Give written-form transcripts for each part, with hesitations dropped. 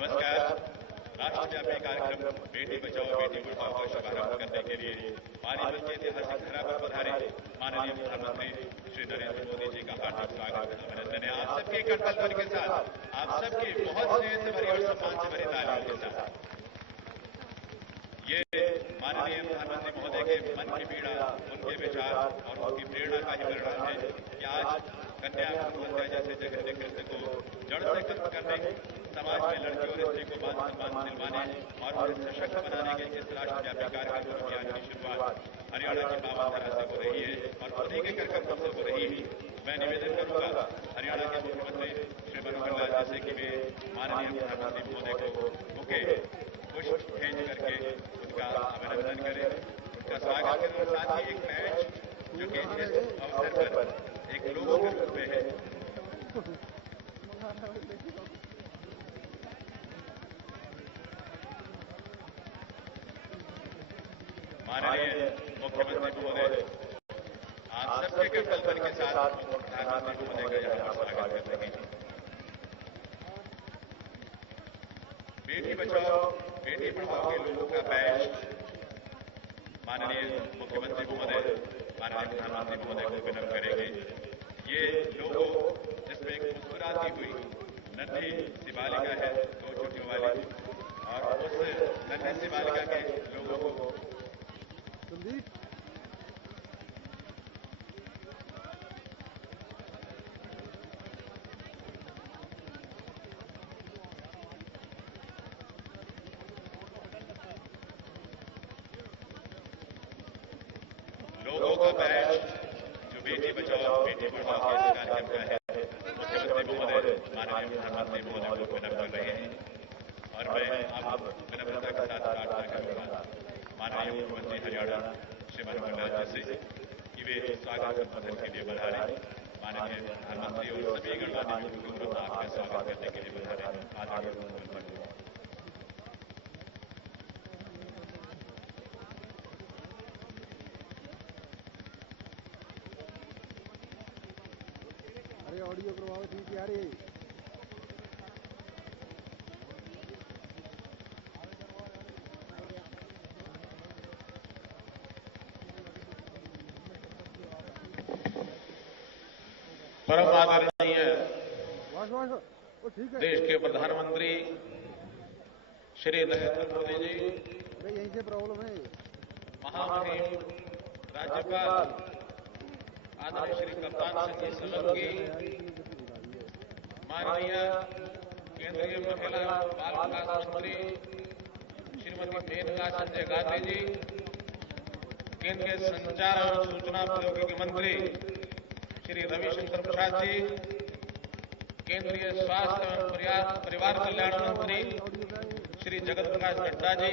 नमस्कार। राष्ट्रव्यापी कार्यक्रम बेटी बचाओ बेटी पढ़ाओ का शुभारंभ करने के लिए पानीपत के ऐतिहासिक धरा पर पधारे माननीय प्रधानमंत्री श्री नरेंद्र मोदी जी का हार्दिक स्वागत अभिनंदन है। आप सबके करतल ध्वनि के साथ, आप सबकी बहुत स्नेह से भरी और सम्मान से भरी तालियों के साथ ये माननीय प्रधानमंत्री महोदय के मन की पीड़ा, उनके विचार और उनकी प्रेरणा का ही परिणाम है कि आज कन्या भ्रूण हत्या जैसे जघन्य कृत्य को जड़ से खत्म करने, समाज में लड़की और स्त्री को मान सम्मान दिलवाने और उन्हें सशक्त बनाने के इस राष्ट्रव्यापी कार्यक्रम अभियान की शुरुआत हरियाणा की पावन धरा से हो रही है और उन्हीं के करकमलों से हो रही है। मैं निवेदन करूंगा हरियाणा के मुख्यमंत्री श्री मनोहर लाल जी से कि वे माननीय प्रधानमंत्री महोदय को बुके पुष्प भेज करके उनका अभिनंदन करें, उनका स्वागत करें और साथ ही एक पैच जो कि इस अवसर पर एक लोगों के रूप में है। माननीय मुख्यमंत्री महोदय आप सबके करतल ध्वनि के साथ प्रधानमंत्री महोदय का यहाँ पर स्वागत कर रहे हैं। बेटी बचाओ बेटी पढ़ाओ के लोगों का बैच माननीय मुख्यमंत्री महोदय, माननीय प्रधानमंत्री महोदय को विनम्र करेंगे। ये लोगो जिसमें एक मुस्कुराती हुई नन्ही सी बालिका है, 2 चोटियों वाली, और उस नन्ही सी बालिका के लोगों को लोगों का बैच जो बेटी बचाओ बेटी पढ़ाओ के इस कार्यक्रम का है, मुख्यमंत्री महोदय माननीय प्रधानमंत्री महोदय को विनम्र कर रहे हैं और मैं अब विनम्रता के साथ प्रार्थना करूंगा माननीय मुख्यमंत्री हरियाणा श्री मनोहर लाल जी से कि वे स्वागत संबोधन के लिए पधारें। माननीय प्रधानमंत्री और सभी गणमान्य लोगों को आपका स्वागत करने के लिए पधारें। आदरणीय मुख्यमंत्री ऑडियो प्रभाव ठीक आ रही है। परम आदरणीय देश के प्रधानमंत्री श्री नरेंद्र मोदी जी, यहीं से प्रॉब्लम है। महामहिम राज्यपाल आदरणीय श्री कप्तान सिंह जी सोलंकी, माननीय केंद्रीय महिला बाल विकास मंत्री श्रीमती मेनका संजय गांधी जी, केंद्रीय संचार और सूचना प्रौद्योगिकी मंत्री श्री रविशंकर प्रसाद जी, केंद्रीय स्वास्थ्य एवं परिवार कल्याण मंत्री श्री जगत प्रकाश नड्डा जी,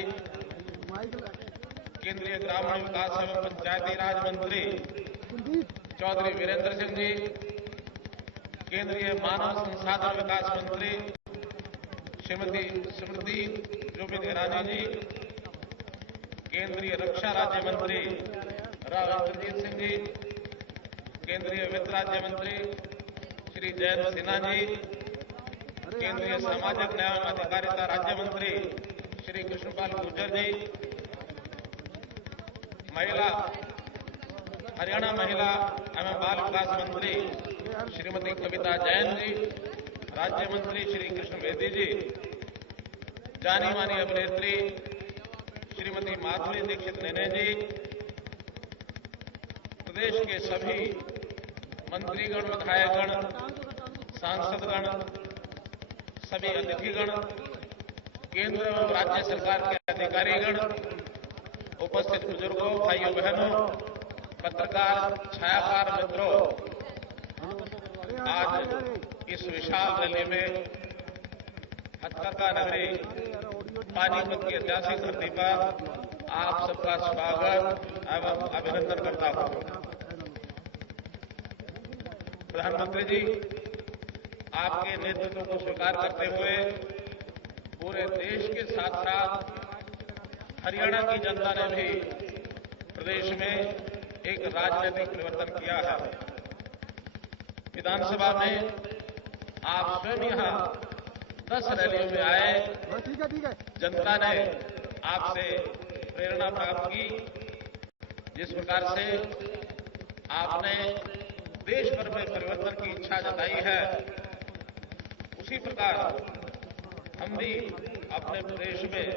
केंद्रीय ग्रामीण विकास एवं पंचायती राज मंत्री चौधरी वीरेंद्र सिंह जी, केंद्रीय मानव संसाधन विकास मंत्री श्रीमती स्मृति ईरानी जी, केंद्रीय रक्षा राज्य मंत्री राव इंद्रजीत सिंह जी, केंद्रीय वित्त राज्य मंत्री श्री जयंत सिन्हा जी, केंद्रीय सामाजिक न्याय एवं अधिकारिता राज्य मंत्री श्री कृष्णपाल गुर्जर जी, हरियाणा महिला एवं बाल विकास मंत्री श्रीमती कविता जैन जी, राज्य मंत्री श्री कृष्ण बेदी जी, जानी मानी अभिनेत्री श्रीमती माधुरी दीक्षित नेने जी, प्रदेश के सभी मंत्रीगण, विधायकगण, सांसदगण, सभी अतिथिगण, केंद्र एवं राज्य सरकार के अधिकारीगण, उपस्थित बुजुर्गों, भाइयों बहनों, पत्रकार, छायाकार मित्रों, आज इस विशाल रैली में हथकरघा नगरी पानीपत की ऐतिहासिक धरती पर आप सबका स्वागत एवं अभिनंदन करता हूं। प्रधानमंत्री जी, आपके नेतृत्व को स्वीकार करते हुए पूरे देश के साथ साथ हरियाणा की जनता ने भी प्रदेश में एक राजनीतिक परिवर्तन किया है। विधानसभा में आप स्वयं यहां 10 रैलियों में आए, ठीक है। जनता ने आपसे प्रेरणा प्राप्त की। जिस प्रकार से आपने देश भर में परिवर्तन की इच्छा जताई है, उसी प्रकार हम भी अपने प्रदेश में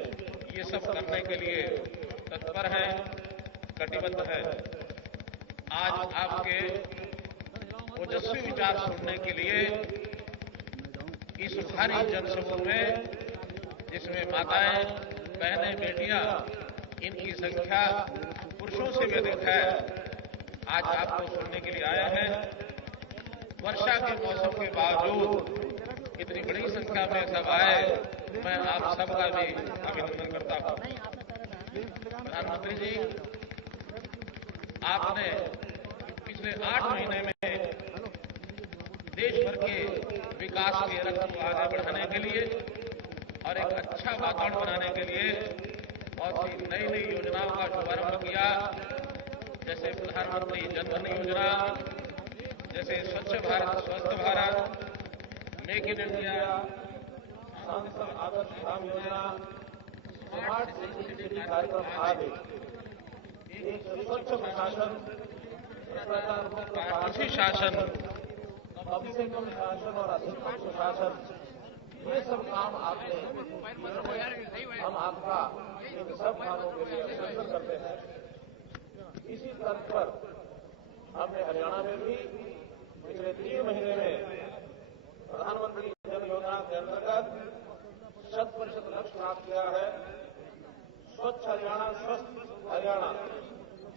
ये सब करने के लिए तत्पर हैं, कटिबद्ध हैं। आज आपके ओजस्वी विचार सुनने के लिए इस भारी जनसमूह में, जिसमें माताएं, बहनें, बेटियां, इनकी संख्या पुरुषों से भी अधिक है, आज आपको सुनने के लिए आए हैं। वर्षा के मौसम के बावजूद इतनी बड़ी संख्या में सब आए, मैं आप सबका भी अभिनंदन करता हूं। प्रधानमंत्री जी, आपने पिछले 8 महीने में देश भर के विकास के रथ को आगे बढ़ाने के लिए और एक अच्छा वातावरण बनाने के लिए बहुत सी नई नई योजनाओं का शुभारंभ किया, जैसे प्रधानमंत्री जन धन योजना, जैसे स्वच्छ भारत स्वस्थ भारत, मेक इन इंडिया, सांसद आदर्श ग्राम योजना, स्मार्ट सिटी कार्यक्रम आदि। एक स्वच्छ प्रशासन, भ्रष्टाचार मुक्त पारदर्शी शासन, कम से कम शासन और अधिकतम सुशासन, ये सब काम आपने, हम आपका इन सब कामों के लिए अभिनंदन करते हैं। इसी तर्ज पर हमने हरियाणा में भी पिछले 3 महीने में प्रधानमंत्री जन योजना के अंतर्गत 100% लक्ष्य प्राप्त किया है। स्वच्छ हरियाणा, स्वस्थ हरियाणा,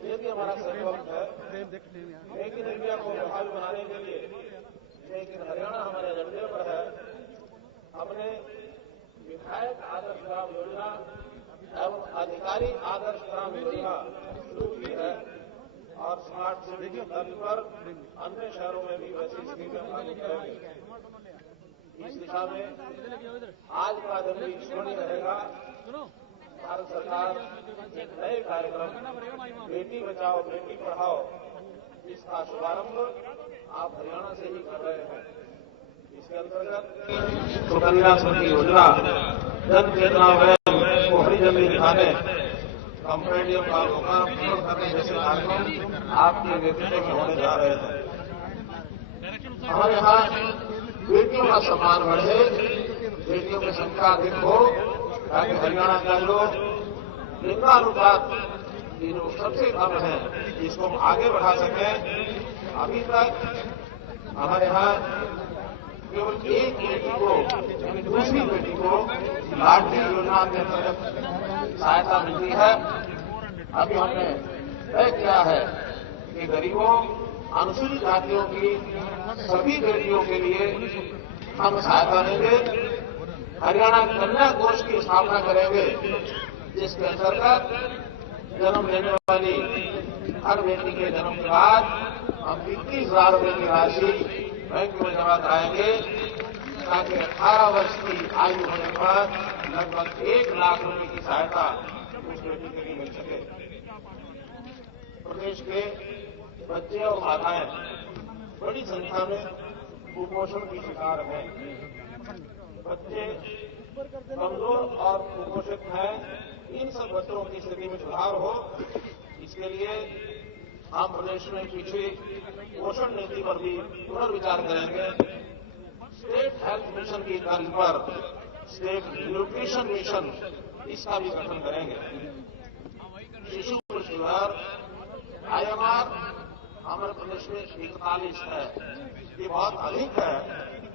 ये भी हमारा संकल्प है। मेक इन इंडिया को प्रभावी बनाने के लिए लेकिन हरियाणा हमारे एजेंडे पर है। हमने विधायक आदर्श ग्राम योजना एवं अधिकारी आदर्श ग्राम योजना शुरू की है और स्मार्ट सिटी के तर्ज पर अन्य शहरों में भी वैसी स्कीमें लागू करेंगे। इस दिशा में आज का दिन भी स्मरणीय रहेगा। भारत सरकार एक नए कार्यक्रम बेटी बचाओ बेटी पढ़ाओ, इसका शुभारंभ आप हरियाणा से ही कर रहे हैं। इसके अंतर्गत सुकन्या समृद्धि योजना, जन चेतना वैन को हरी झंडी दिखाने, कंपेडियम का लोकार्पण करने जैसे कार्यक्रम आपके नेतृत्व में होने जा रहे हैं। हमारे यहाँ बेटियों का सम्मान बढ़े, बेटियों की संख्या अधिक हो, ताकि हरियाणा का जो लिंगानुपात ये जो सबसे कम है, इसको हम आगे बढ़ा सकें। अभी तक हमारे यहाँ केवल एक बेटी को, दूसरी बेटी को लाडली योजना के अंतर्गत सहायता मिलती है। अभी हमने तय किया है कि गरीबों, अनुसूचित जातियों की सभी बेटियों के लिए हम सहायता देंगे। हरियाणा कन्या कोष की स्थापना करेंगे, जिसके अंतर्गत जन्म लेने वाली हर बेटी के जन्म के बाद हम 21,000 रुपये की राशि बैंक में जमा कराएंगे, ताकि 18 वर्ष की आयु होने पर लगभग 1 लाख रुपये की सहायता उस बेटी के लिए मिल सके। प्रदेश के बच्चे और माताएं बड़ी संख्या में कुपोषण की शिकार हैं। बच्चे कमजोर और कुपोषित हैं। इन सब बच्चों की स्थिति में सुधार हो, इसके लिए हम प्रदेश में पिछली पोषण नीति पर भी पुनर्विचार करेंगे। स्टेट हेल्थ मिशन की तर्ज पर स्टेट न्यूट्रिशन मिशन, इसका भी गठन करेंगे। शिशु मृत्यु दर IMR हमारे प्रदेश में 41 है, ये बहुत अधिक है।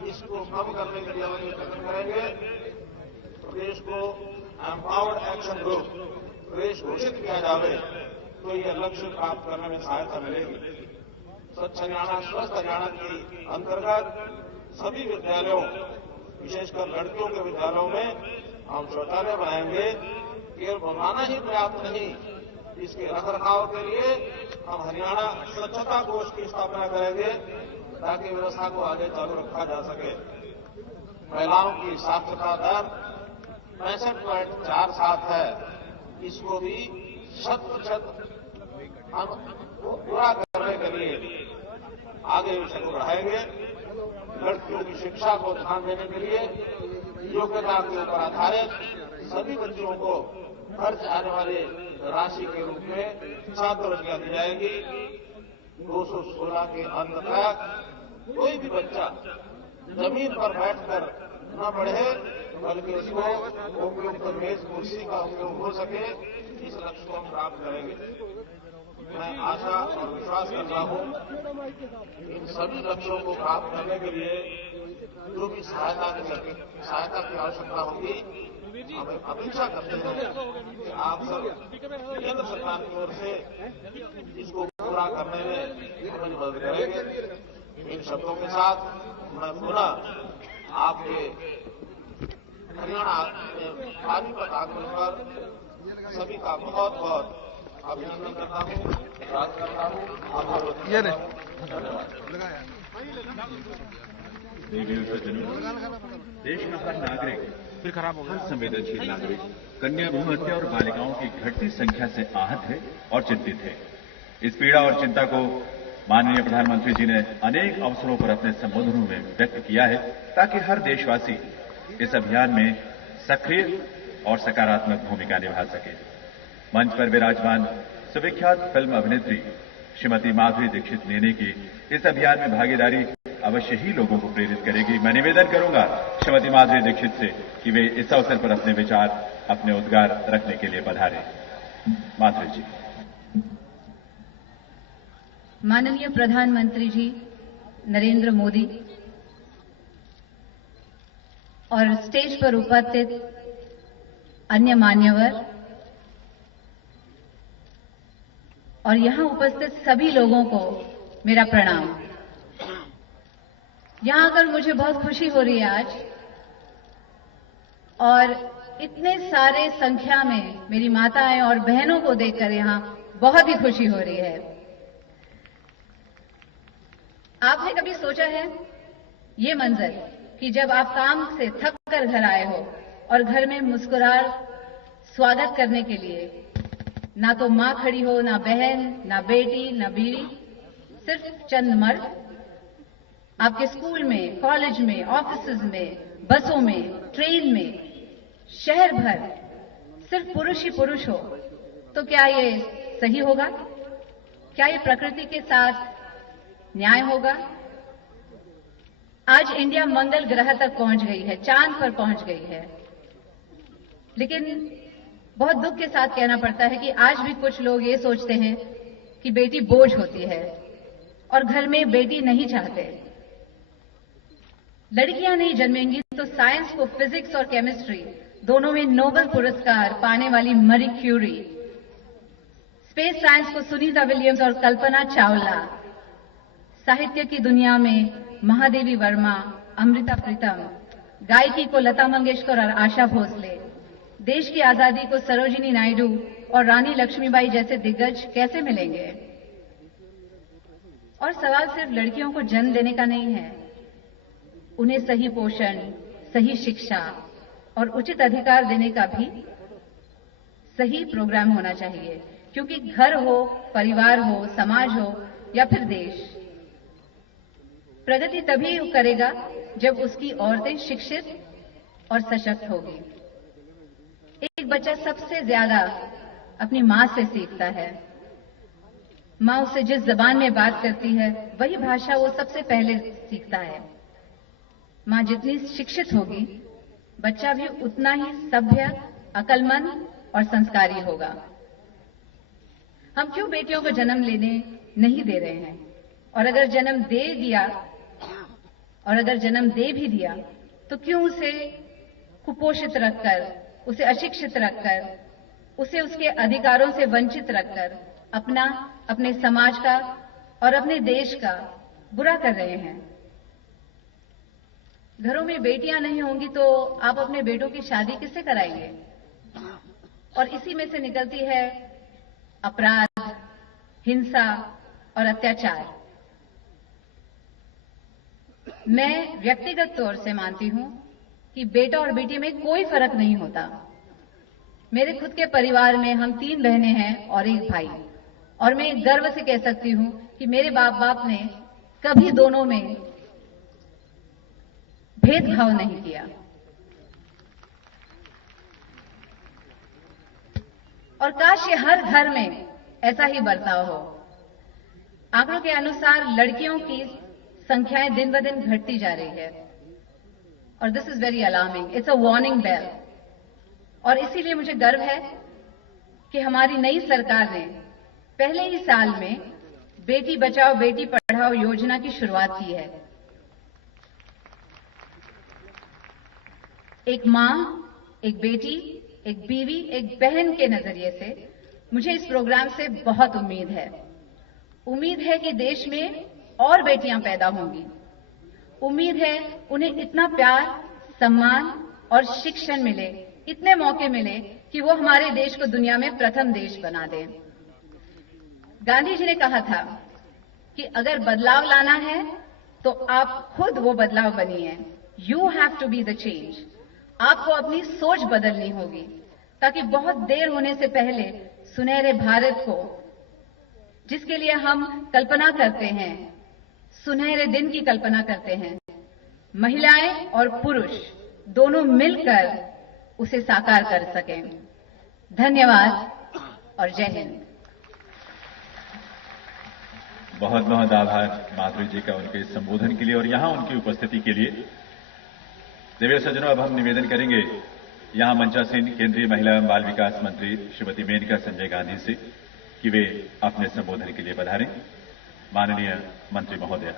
इसको कम करने के लिए हम गठन करेंगे। प्रदेश को एम्पावर्ड एक्शन ग्रुप प्रदेश घोषित किया जावे, तो ये लक्ष्य प्राप्त करने में सहायता मिलेगी। स्वच्छ हरियाणा स्वस्थ हरियाणा के अंतर्गत सभी विद्यालयों, विशेषकर लड़कियों के विद्यालयों में हम शौचालय बनाएंगे। केवल बनवाना ही पर्याप्त नहीं, इसके रखरखाव के लिए हम हरियाणा स्वच्छता कोष की स्थापना करेंगे, ताकि व्यवस्था को आगे चालू रखा जा सके। महिलाओं की साक्षरता दर 65.47 है, इसको भी 100% हम पूरा करने के लिए आगे विषय को बढ़ाएंगे। लड़कियों की शिक्षा को ध्यान देने के लिए योग्यता के ऊपर आधारित सभी बच्चों को खर्च आने वाली राशि के रूप में छात्रवृत्तियां दी जाएगी। 216 के अंत तक कोई भी बच्चा जमीन पर बैठकर न पढ़े बल्कि उसको उपयुक्त मेज कुर्सी का उपयोग हो सके, इस लक्ष्य को हम प्राप्त करेंगे। मैं आशा और विश्वास करता हूं इन सभी लक्ष्यों को प्राप्त करने के लिए जो भी सहायता की आवश्यकता होगी, हम अपेक्षा करते हैं कि आप सब केंद्र सरकार की ओर से इसको पूरा करने में हमारी मदद करेंगे। इन शब्दों के साथ मैं पुनः आपके हरियाणा पानीपत आंदोलन पर सभी का बहुत बहुत अभिनंदन करता हूं, धन्यवाद करता हूं। देश का हर नागरिक फिर खराब होगा। संवेदनशील नागरिक कन्या भ्रूण हत्या और बालिकाओं की घटती संख्या से आहत है और चिंतित है। इस पीड़ा और चिंता को माननीय प्रधानमंत्री जी ने अनेक अवसरों पर अपने संबोधनों में व्यक्त किया है, ताकि हर देशवासी इस अभियान में सक्रिय और सकारात्मक भूमिका निभा सके। मंच पर विराजमान सुविख्यात फिल्म अभिनेत्री श्रीमती माधुरी दीक्षित नेने की इस अभियान में भागीदारी अवश्य ही लोगों को प्रेरित करेगी। मैं निवेदन करूंगा श्रीमती माधुरी दीक्षित से कि वे इस अवसर पर अपने विचार, अपने उद्गार रखने के लिए पधारें। माधुरी जी। माननीय प्रधानमंत्री जी नरेंद्र मोदी और स्टेज पर उपस्थित अन्य मान्यवर और यहां उपस्थित सभी लोगों को मेरा प्रणाम। यहां आकर मुझे बहुत खुशी हो रही है आज, और इतने सारे संख्या में मेरी माताएं और बहनों को देखकर यहां बहुत ही खुशी हो रही है। आपने कभी सोचा है ये मंजर कि जब आप काम से थक कर घर आए हो और घर में मुस्कुराहट स्वागत करने के लिए ना तो मां खड़ी हो, ना बहन, ना बेटी, ना बीवी, सिर्फ चंद मर्द आपके स्कूल में, कॉलेज में, ऑफिसेज में, बसों में, ट्रेन में, शहर भर सिर्फ पुरुष ही पुरुष हो, तो क्या ये सही होगा? क्या ये प्रकृति के साथ न्याय होगा? आज इंडिया मंगल ग्रह तक पहुंच गई है, चांद पर पहुंच गई है, लेकिन बहुत दुख के साथ कहना पड़ता है कि आज भी कुछ लोग ये सोचते हैं कि बेटी बोझ होती है और घर में बेटी नहीं चाहते। लड़कियां नहीं जन्मेंगी तो साइंस को फिजिक्स और केमिस्ट्री दोनों में नोबेल पुरस्कार पाने वाली मरी क्यूरी, स्पेस साइंस को सुनीता विलियम्स और कल्पना चावला, साहित्य की दुनिया में महादेवी वर्मा, अमृता प्रीतम, गायकी को लता मंगेशकर और आशा भोसले, देश की आजादी को सरोजिनी नायडू और रानी लक्ष्मीबाई जैसे दिग्गज कैसे मिलेंगे? और सवाल सिर्फ लड़कियों को जन्म देने का नहीं है, उन्हें सही पोषण, सही शिक्षा और उचित अधिकार देने का भी सही प्रोग्राम होना चाहिए, क्योंकि घर हो, परिवार हो, समाज हो या फिर देश, प्रगति तभी करेगा जब उसकी औरतें शिक्षित और सशक्त होगी। एक बच्चा सबसे ज्यादा अपनी मां से सीखता है। मां उससे जिस जबान में बात करती है वही भाषा वो सबसे पहले सीखता है। मां जितनी शिक्षित होगी, बच्चा भी उतना ही सभ्य, अक्लमंद और संस्कारी होगा। हम क्यों बेटियों को जन्म लेने नहीं दे रहे हैं? और अगर जन्म दे भी दिया तो क्यों उसे कुपोषित रखकर, उसे अशिक्षित रखकर, उसे उसके अधिकारों से वंचित रखकर अपने समाज का और अपने देश का बुरा कर रहे हैं? घरों में बेटियां नहीं होंगी तो आप अपने बेटों की शादी किससे कराएंगे? और इसी में से निकलती है अपराध, हिंसा और अत्याचार। मैं व्यक्तिगत तौर से मानती हूं कि बेटा और बेटी में कोई फर्क नहीं होता। मेरे खुद के परिवार में हम 3 बहनें हैं और 1 भाई, और मैं गर्व से कह सकती हूं कि मेरे बाप ने कभी दोनों में भेदभाव नहीं किया। और काश ये हर घर में ऐसा ही बर्ताव हो। आंकड़ों के अनुसार लड़कियों की संख्याएं दिन ब दिन घटती जा रही है और this is very alarming, it's a warning bell. और इसीलिए मुझे गर्व है कि हमारी नई सरकार ने पहले ही साल में बेटी बचाओ बेटी पढ़ाओ योजना की शुरुआत की है। एक मां, एक बेटी, एक बीवी, एक बहन के नजरिए से मुझे इस प्रोग्राम से बहुत उम्मीद है। उम्मीद है कि देश में और बेटियां पैदा होंगी। उम्मीद है उन्हें इतना प्यार, सम्मान और शिक्षण मिले, इतने मौके मिले कि वो हमारे देश को दुनिया में प्रथम देश बना दें। गांधी जी ने कहा था कि अगर बदलाव लाना है तो आप खुद वो बदलाव बनिए। You have to be the change. आपको अपनी सोच बदलनी होगी ताकि बहुत देर होने से पहले सुनहरे भारत को, जिसके लिए हम कल्पना करते हैं, सुनहरे दिन की कल्पना करते हैं, महिलाएं और पुरुष दोनों मिलकर उसे साकार कर सकें। धन्यवाद और जय हिंद। बहुत बहुत आभार माधुरी जी का उनके संबोधन के लिए और यहां उनकी उपस्थिति के लिए। देवी सज्जनों, अब हम निवेदन करेंगे यहां मंचासीन केंद्रीय महिला एवं बाल विकास मंत्री श्रीमती मेनका संजय गांधी से कि वे अपने संबोधन के लिए पधारें। माननीय मंत्री महोदय।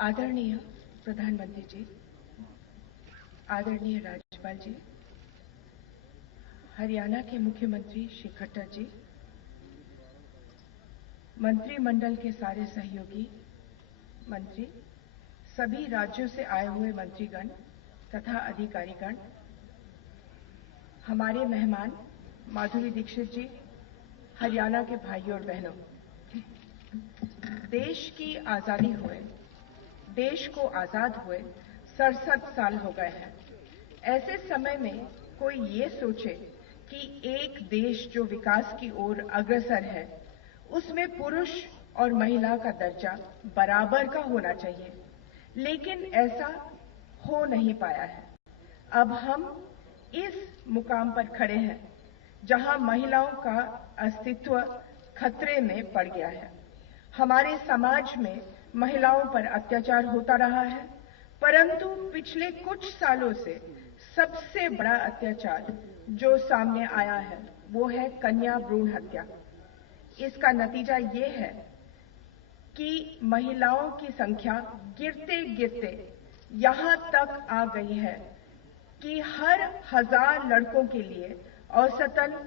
आदरणीय प्रधानमंत्री जी, आदरणीय राज्यपाल जी, हरियाणा के मुख्यमंत्री श्री खट्टर जी, मंत्रिमंडल के सारे सहयोगी मंत्री, सभी राज्यों से आए हुए मंत्रीगण तथा अधिकारीगण, हमारे मेहमान माधुरी दीक्षित जी, हरियाणा के भाइयों और बहनों, देश की आजादी हुए, देश को आजाद हुए 67 साल हो गए हैं। ऐसे समय में कोई ये सोचे कि एक देश जो विकास की ओर अग्रसर है उसमें पुरुष और महिला का दर्जा बराबर का होना चाहिए, लेकिन ऐसा हो नहीं पाया है। अब हम इस मुकाम पर खड़े हैं जहां महिलाओं का अस्तित्व खतरे में पड़ गया है। हमारे समाज में महिलाओं पर अत्याचार होता रहा है, परंतु पिछले कुछ सालों से सबसे बड़ा अत्याचार जो सामने आया है वो है कन्या भ्रूण हत्या। इसका नतीजा ये है कि महिलाओं की संख्या गिरते गिरते यहां तक आ गई है कि हर 1000 लड़कों के लिए औसतन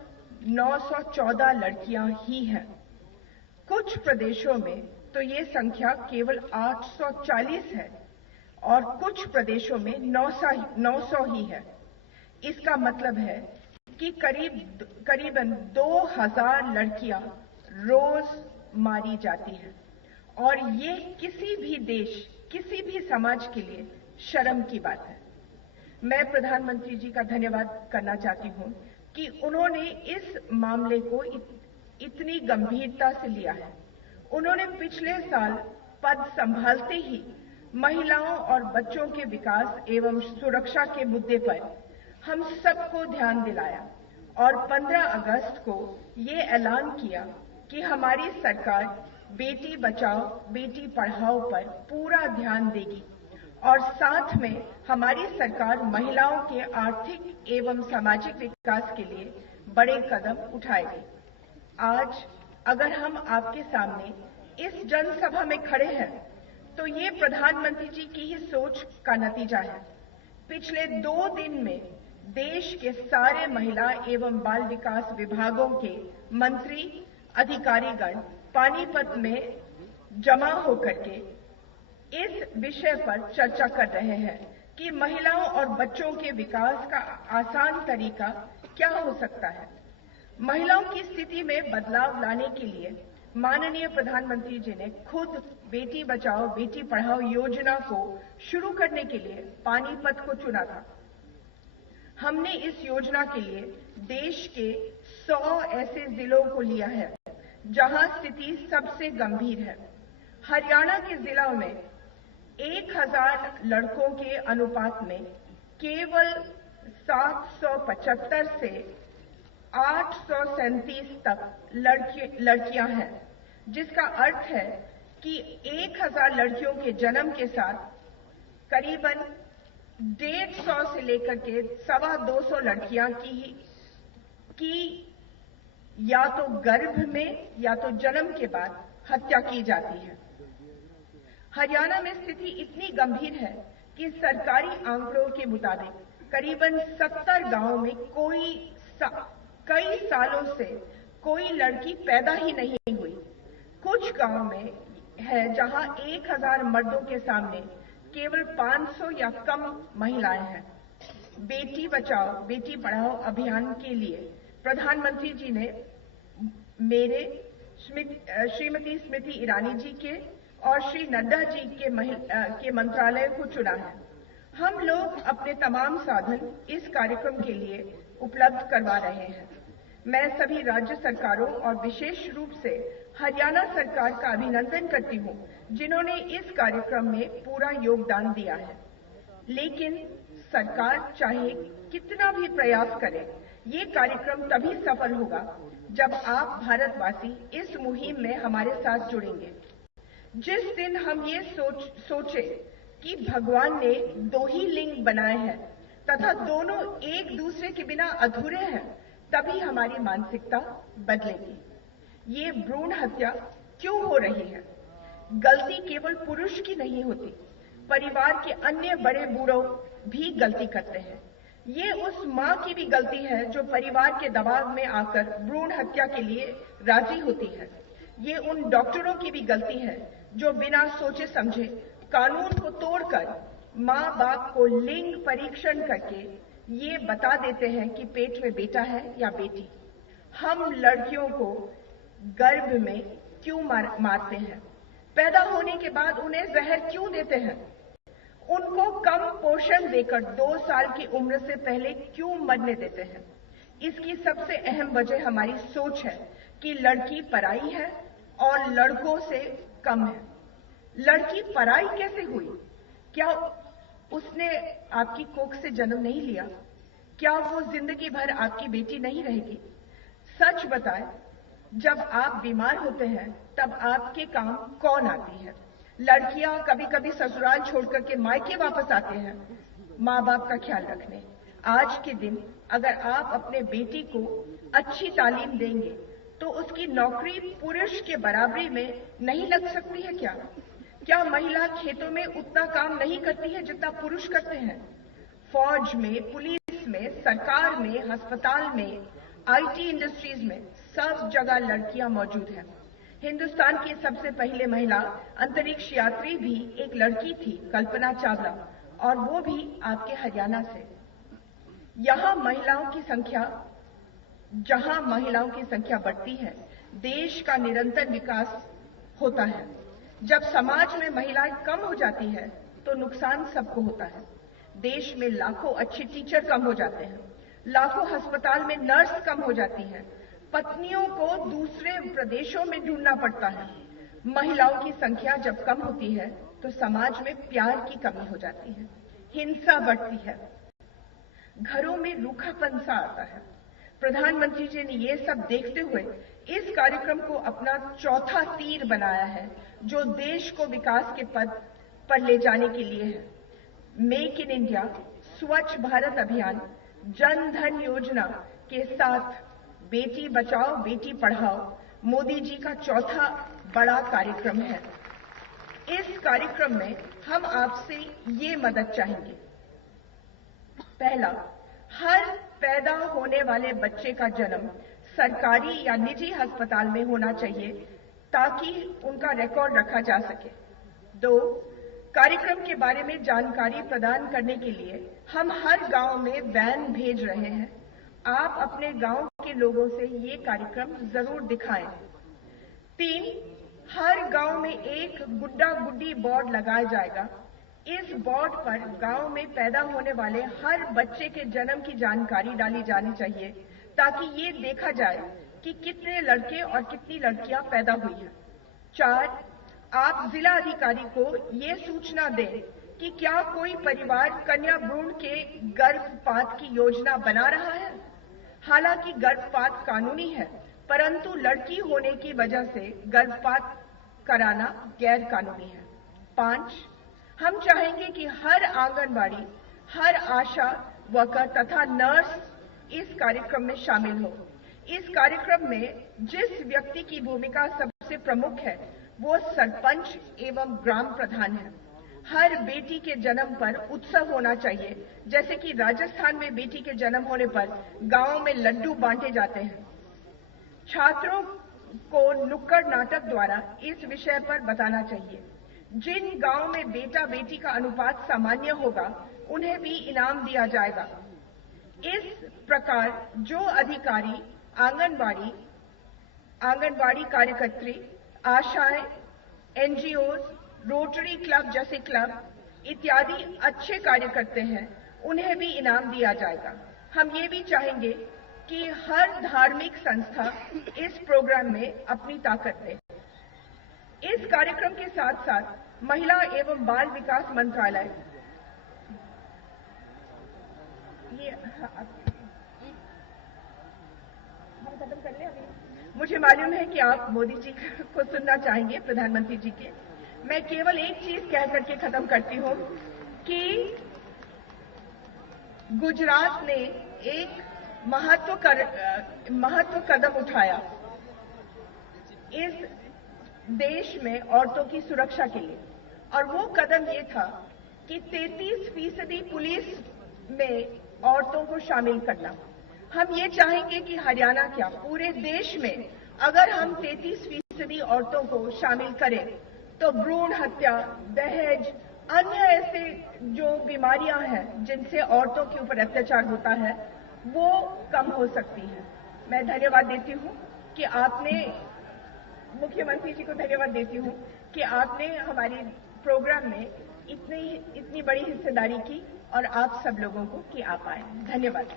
914 लड़कियां ही हैं। कुछ प्रदेशों में तो ये संख्या केवल 840 है और कुछ प्रदेशों में 900 ही है। इसका मतलब है कि करीबन 2000 लड़कियां रोज मारी जाती हैं और ये किसी भी देश, किसी भी समाज के लिए शर्म की बात है। मैं प्रधानमंत्री जी का धन्यवाद करना चाहती हूं कि उन्होंने इस मामले को इतनी गंभीरता से लिया है। उन्होंने पिछले साल पद संभालते ही महिलाओं और बच्चों के विकास एवं सुरक्षा के मुद्दे पर हम सबको ध्यान दिलाया और 15 अगस्त को ये ऐलान किया कि हमारी सरकार बेटी बचाओ बेटी पढ़ाओ पर पूरा ध्यान देगी और साथ में हमारी सरकार महिलाओं के आर्थिक एवं सामाजिक विकास के लिए बड़े कदम उठाएगी। आज अगर हम आपके सामने इस जनसभा में खड़े हैं तो ये प्रधानमंत्री जी की ही सोच का नतीजा है। पिछले 2 दिन में देश के सारे महिला एवं बाल विकास विभागों के मंत्री अधिकारीगण पानीपत में जमा होकर के इस विषय पर चर्चा कर रहे हैं कि महिलाओं और बच्चों के विकास का आसान तरीका क्या हो सकता है। महिलाओं की स्थिति में बदलाव लाने के लिए माननीय प्रधानमंत्री जी ने खुद बेटी बचाओ बेटी पढ़ाओ योजना को शुरू करने के लिए पानीपत को चुना था। हमने इस योजना के लिए देश के 100 ऐसे जिलों को लिया है जहां स्थिति सबसे गंभीर है। हरियाणा के जिलों में 1000 लड़कों के अनुपात में केवल 775 से 837 तक लड़कियां हैं, जिसका अर्थ है कि 1000 लड़कियों के जन्म के साथ करीबन 150 से लेकर के 250 लड़कियां की या तो गर्भ में या तो जन्म के बाद हत्या की जाती है। हरियाणा में स्थिति इतनी गंभीर है कि सरकारी आंकड़ों के मुताबिक करीबन 70 गांवों में कई सालों से कोई लड़की पैदा ही नहीं हुई। कुछ गांव में है जहां 1000 मर्दों के सामने केवल 500 या कम महिलाएं हैं। बेटी बचाओ बेटी पढ़ाओ अभियान के लिए प्रधानमंत्री जी ने मेरे श्रीमती स्मृति ईरानी जी के और श्री नड्डा जी के मंत्रालय को चुना है। हम लोग अपने तमाम साधन इस कार्यक्रम के लिए उपलब्ध करवा रहे हैं। मैं सभी राज्य सरकारों और विशेष रूप से हरियाणा सरकार का अभिनंदन करती हूं, जिन्होंने इस कार्यक्रम में पूरा योगदान दिया है। लेकिन सरकार चाहे कितना भी प्रयास करे, ये कार्यक्रम तभी सफल होगा जब आप भारतवासी इस मुहिम में हमारे साथ जुड़ेंगे। जिस दिन हम ये सोचे कि भगवान ने 2 ही लिंग बनाए हैं तथा दोनों एक दूसरे के बिना अधूरे हैं, तभी हमारी मानसिकता बदलेगी। ये भ्रूण हत्या क्यों हो रही है? गलती केवल पुरुष की नहीं होती, परिवार के अन्य बड़े बूढ़ों भी गलती करते हैं। ये उस मां की भी गलती है जो परिवार के दबाव में आकर भ्रूण हत्या के लिए राजी होती है। ये उन डॉक्टरों की भी गलती है जो बिना सोचे समझे कानून को तोड़कर मां बाप को लिंग परीक्षण करके ये बता देते हैं कि पेट में बेटा है या बेटी। हम लड़कियों को गर्भ में क्यों मारते हैं? पैदा होने के बाद उन्हें जहर क्यों देते हैं? उनको कम पोषण देकर 2 साल की उम्र से पहले क्यों मरने देते हैं? इसकी सबसे अहम वजह हमारी सोच है कि लड़की पराई है और लड़कों से कम है। लड़की पराई कैसे हुई? क्या उसने आपकी कोख से जन्म नहीं लिया? क्या वो जिंदगी भर आपकी बेटी नहीं रहेगी? सच बताएं, जब आप बीमार होते हैं तब आपके काम कौन आती है? लड़कियां कभी कभी ससुराल छोड़कर के मायके वापस आते हैं माँ बाप का ख्याल रखने। आज के दिन अगर आप अपने बेटी को अच्छी तालीम देंगे तो उसकी नौकरी पुरुष के बराबरी में नहीं लग सकती है क्या? क्या महिला खेतों में उतना काम नहीं करती है जितना पुरुष करते हैं? फौज में, पुलिस में, सरकार में, अस्पताल में, आईटी इंडस्ट्रीज में सब जगह लड़कियां मौजूद हैं। हिंदुस्तान की सबसे पहले महिला अंतरिक्ष यात्री भी एक लड़की थी, कल्पना चावला, और वो भी आपके हरियाणा से। जहां महिलाओं की संख्या बढ़ती है, देश का निरंतर विकास होता है। जब समाज में महिलाएं कम हो जाती है तो नुकसान सबको होता है। देश में लाखों अच्छे टीचर कम हो जाते हैं, लाखों अस्पताल में नर्स कम हो जाती हैं, पत्नियों को दूसरे प्रदेशों में ढूंढना पड़ता है। महिलाओं की संख्या जब कम होती है तो समाज में प्यार की कमी हो जाती है, हिंसा बढ़ती है, घरों में रूखापन सा आता है। प्रधानमंत्री जी ने ये सब देखते हुए इस कार्यक्रम को अपना चौथा तीर बनाया है, जो देश को विकास के पद पर ले जाने के लिए है। मेक इन इंडिया, स्वच्छ भारत अभियान, जन धन योजना के साथ बेटी बचाओ बेटी पढ़ाओ मोदी जी का चौथा बड़ा कार्यक्रम है। इस कार्यक्रम में हम आपसे ये मदद चाहेंगे। पहला, हर पैदा होने वाले बच्चे का जन्म सरकारी या निजी अस्पताल में होना चाहिए ताकि उनका रिकॉर्ड रखा जा सके। 2, कार्यक्रम के बारे में जानकारी प्रदान करने के लिए हम हर गांव में वैन भेज रहे हैं। आप अपने गांव के लोगों से ये कार्यक्रम जरूर दिखाएं। 3, हर गांव में एक गुड्डा गुड्डी बोर्ड लगाया जाएगा। इस बोर्ड पर गांव में पैदा होने वाले हर बच्चे के जन्म की जानकारी डाली जानी चाहिए ताकि ये देखा जाए कि कितने लड़के और कितनी लड़कियां पैदा हुई हैं। 4, आप जिला अधिकारी को ये सूचना दें कि क्या कोई परिवार कन्या भ्रूण के गर्भपात की योजना बना रहा है। हालांकि गर्भपात कानूनी है, परंतु लड़की होने की वजह से गर्भपात कराना गैर कानूनी है। 5, हम चाहेंगे कि हर आंगनबाड़ी, हर आशा वर्कर तथा नर्स इस कार्यक्रम में शामिल हो। इस कार्यक्रम में जिस व्यक्ति की भूमिका सबसे प्रमुख है वो सरपंच एवं ग्राम प्रधान है। हर बेटी के जन्म पर उत्सव होना चाहिए, जैसे कि राजस्थान में बेटी के जन्म होने पर गांव में लड्डू बांटे जाते हैं। छात्रों को नुक्कड़ नाटक द्वारा इस विषय पर बताना चाहिए। जिन गांव में बेटा बेटी का अनुपात सामान्य होगा उन्हें भी इनाम दिया जाएगा। इस प्रकार जो अधिकारी आंगनबाड़ी कार्यकर्त्री, आशाएं, एनजीओ, रोटरी क्लब जैसे क्लब इत्यादि अच्छे कार्य करते हैं, उन्हें भी इनाम दिया जाएगा। हम ये भी चाहेंगे कि हर धार्मिक संस्था इस प्रोग्राम में अपनी ताकत दे। इस कार्यक्रम के साथ साथ महिला एवं बाल विकास मंत्रालय हम खत्म कर ले अभी। मुझे मालूम है कि आप मोदी जी को सुनना चाहेंगे, प्रधानमंत्री जी के। मैं केवल एक चीज कह करके खत्म करती हूं कि गुजरात ने एक महत्व कदम उठाया इस देश में औरतों की सुरक्षा के लिए, और वो कदम ये था कि 33% पुलिस में औरतों को शामिल करना। हम ये चाहेंगे कि हरियाणा क्या पूरे देश में अगर हम 33% औरतों को शामिल करें तो भ्रूण हत्या, दहेज, अन्य ऐसे जो बीमारियां हैं जिनसे औरतों के ऊपर अत्याचार होता है वो कम हो सकती है। मैं धन्यवाद देती हूं कि आपने, मुख्यमंत्री जी को धन्यवाद देती हूं कि आपने हमारी प्रोग्राम में इतनी बड़ी हिस्सेदारी की और आप सब लोगों को कि आप आए। धन्यवाद।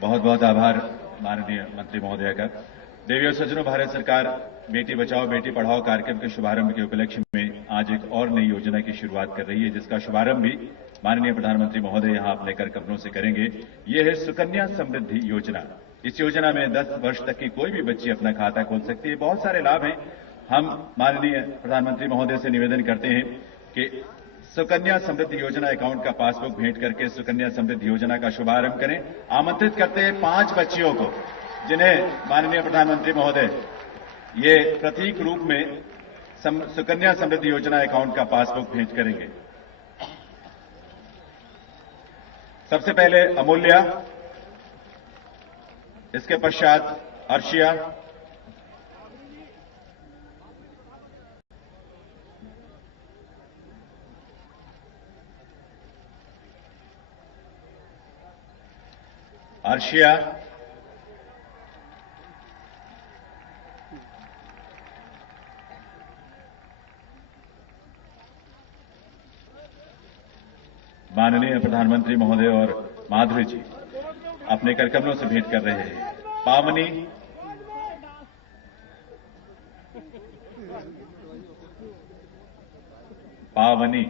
बहुत बहुत आभार माननीय मंत्री महोदय का। देवी और सज्जनों, भारत सरकार बेटी बचाओ बेटी पढ़ाओ कार्यक्रम के शुभारंभ के उपलक्ष्य में आज एक और नई योजना की शुरुआत कर रही है, जिसका शुभारंभ भी माननीय प्रधानमंत्री महोदय यहां अपने कर कमरों से करेंगे। ये है सुकन्या समृद्धि योजना। इस योजना में 10 वर्ष तक की कोई भी बच्ची अपना खाता खोल सकती है। बहुत सारे लाभ हैं। हम माननीय प्रधानमंत्री महोदय से निवेदन करते हैं कि सुकन्या समृद्धि योजना अकाउंट का पासबुक भेंट करके सुकन्या समृद्धि योजना का शुभारंभ करें। आमंत्रित करते हैं 5 बच्चियों को, जिन्हें माननीय प्रधानमंत्री महोदय ये प्रतीक रूप में सुकन्या समृद्धि योजना अकाउंट का पासबुक भेंट करेंगे। सबसे पहले अमूल्या, इसके पश्चात अर्शिया, माननीय प्रधानमंत्री महोदय और माधुरी जी अपने कर कमलों से भेंट कर रहे हैं। पावनी,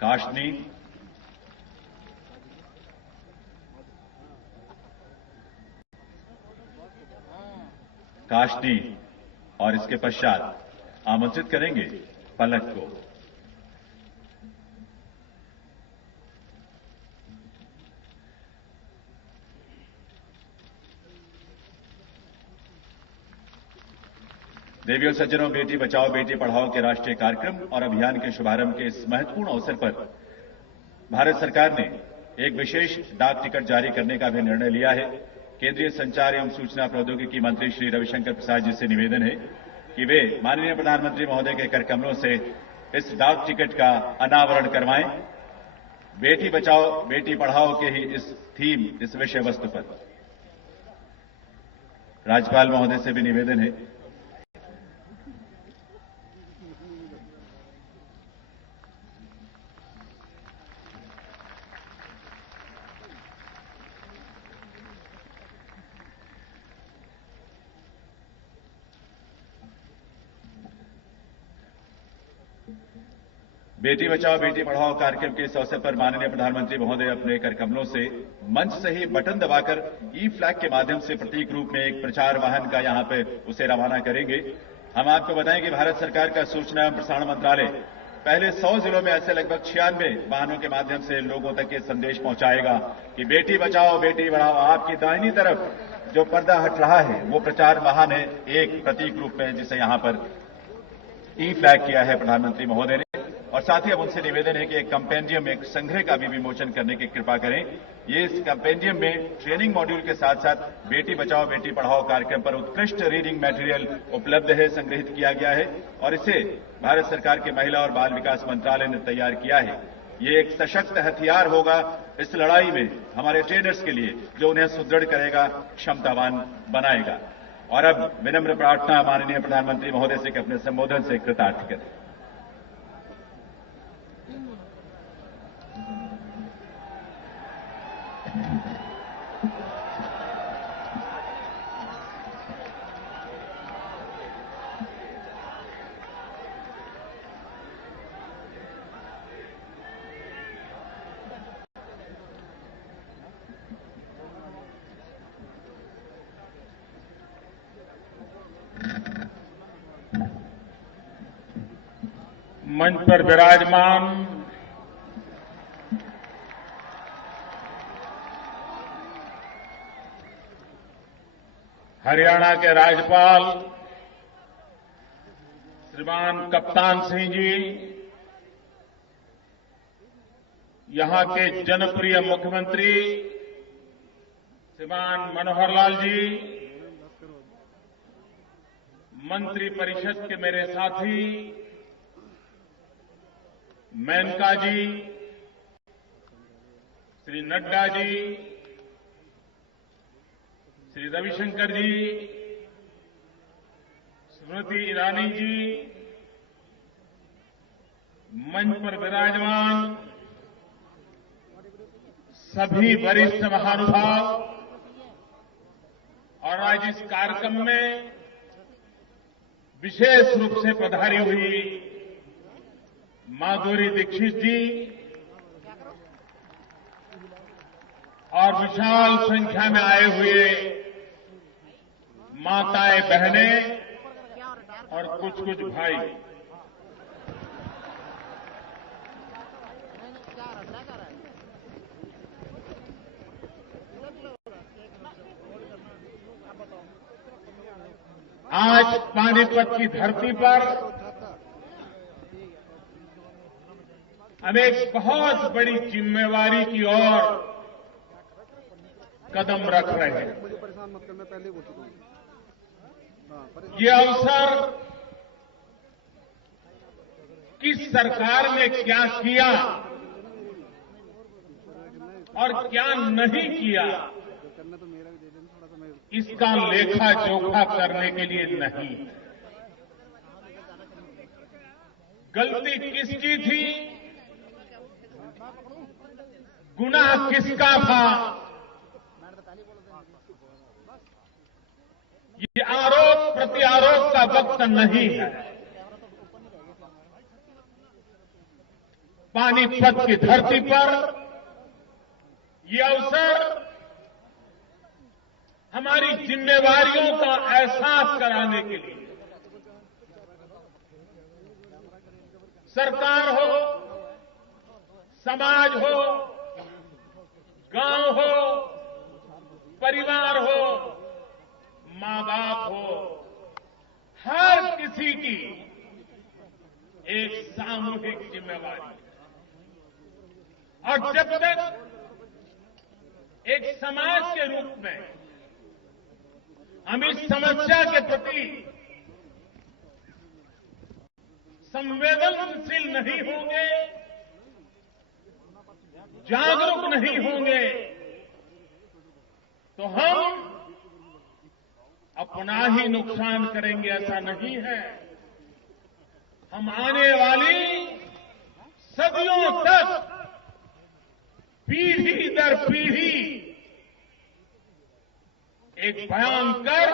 काशनी, और इसके पश्चात आमंत्रित करेंगे पलक को। देवी और सज्जनों, बेटी बचाओ बेटी पढ़ाओ के राष्ट्रीय कार्यक्रम और अभियान के शुभारंभ के इस महत्वपूर्ण अवसर पर भारत सरकार ने एक विशेष डाक टिकट जारी करने का भी निर्णय लिया है। केंद्रीय संचार एवं सूचना प्रौद्योगिकी मंत्री श्री रविशंकर प्रसाद जी से निवेदन है कि वे माननीय प्रधानमंत्री महोदय के कर कमलों से इस डाक टिकट का अनावरण करवाएं। बेटी बचाओ बेटी पढ़ाओ के ही इस थीम, इस विषय वस्तु पर राज्यपाल महोदय से भी निवेदन है। बेटी बचाओ बेटी पढ़ाओ कार्यक्रम के इस अवसर पर माननीय प्रधानमंत्री महोदय अपने कर कमलों से मंच से ही बटन दबाकर ई फ्लैग के माध्यम से प्रतीक रूप में एक प्रचार वाहन का यहां पे उसे रवाना करेंगे। हम आपको बताएं कि भारत सरकार का सूचना एवं प्रसारण मंत्रालय पहले 100 जिलों में ऐसे लगभग 96 वाहनों के माध्यम से लोगों तक ये संदेश पहुंचाएगा कि बेटी बचाओ बेटी पढ़ाओ। आपकी दाहिनी तरफ जो पर्दा हट रहा है वो प्रचार वाहन है, एक प्रतीक रूप में, जिसे यहां पर ई फ्लैग किया है प्रधानमंत्री महोदय ने। और साथ ही अब उनसे निवेदन है कि एक कंपेंडियम, एक संग्रह का भी विमोचन करने की कृपा करें। ये इस कंपेंडियम में ट्रेनिंग मॉड्यूल के साथ साथ बेटी बचाओ बेटी पढ़ाओ कार्यक्रम पर उत्कृष्ट रीडिंग मटेरियल उपलब्ध है, संग्रहित किया गया है और इसे भारत सरकार के महिला और बाल विकास मंत्रालय ने तैयार किया है। ये एक सशक्त हथियार होगा इस लड़ाई में हमारे ट्रेनर्स के लिए, जो उन्हें सुदृढ़ करेगा, क्षमतावान बनाएगा। और अब विनम्र प्रार्थना माननीय प्रधानमंत्री महोदय से कि अपने संबोधन से कृतार्थ करें। मंच पर विराजमान हरियाणा के राज्यपाल श्रीमान कप्तान सिंह जी, यहां के जनप्रिय मुख्यमंत्री श्रीमान मनोहर लाल जी, मंत्री परिषद के मेरे साथी मेनका जी, श्री नड्डा जी, श्री रविशंकर जी, स्मृति ईरानी जी, मंच पर विराजमान सभी वरिष्ठ महानुभाव और आज इस कार्यक्रम में विशेष रूप से पधारी हुई माधुरी दीक्षित जी और विशाल संख्या में आए हुए माताएं बहनें और कुछ भाई, आज पानीपत की धरती पर हम एक बहुत बड़ी जिम्मेवारी की ओर कदम रख रहे हैं। मुझे परेशान मत कर, मैं पहले बोल चुका हूं। ये अवसर किस सरकार ने क्या किया और क्या नहीं किया, इसका लेखा जोखा करने के लिए नहीं। गलती किसकी थी, गुनाह किसका था, ये आरोप प्रत्यारोप का वक्त नहीं है। पानीपत की धरती पर ये अवसर हमारी जिम्मेवारियों का एहसास कराने के लिए, सरकार हो, समाज हो, गांव हो, परिवार हो, मां बाप हो, हर किसी की एक सामूहिक जिम्मेवारी। और जब तक एक समाज के रूप में हम इस समस्या के प्रति संवेदनशील नहीं होंगे, जागरूक नहीं होंगे, तो हम अपना ही नुकसान करेंगे, ऐसा नहीं है। हम आने वाली सदियों तक पीढ़ी दर पीढ़ी एक भयंकर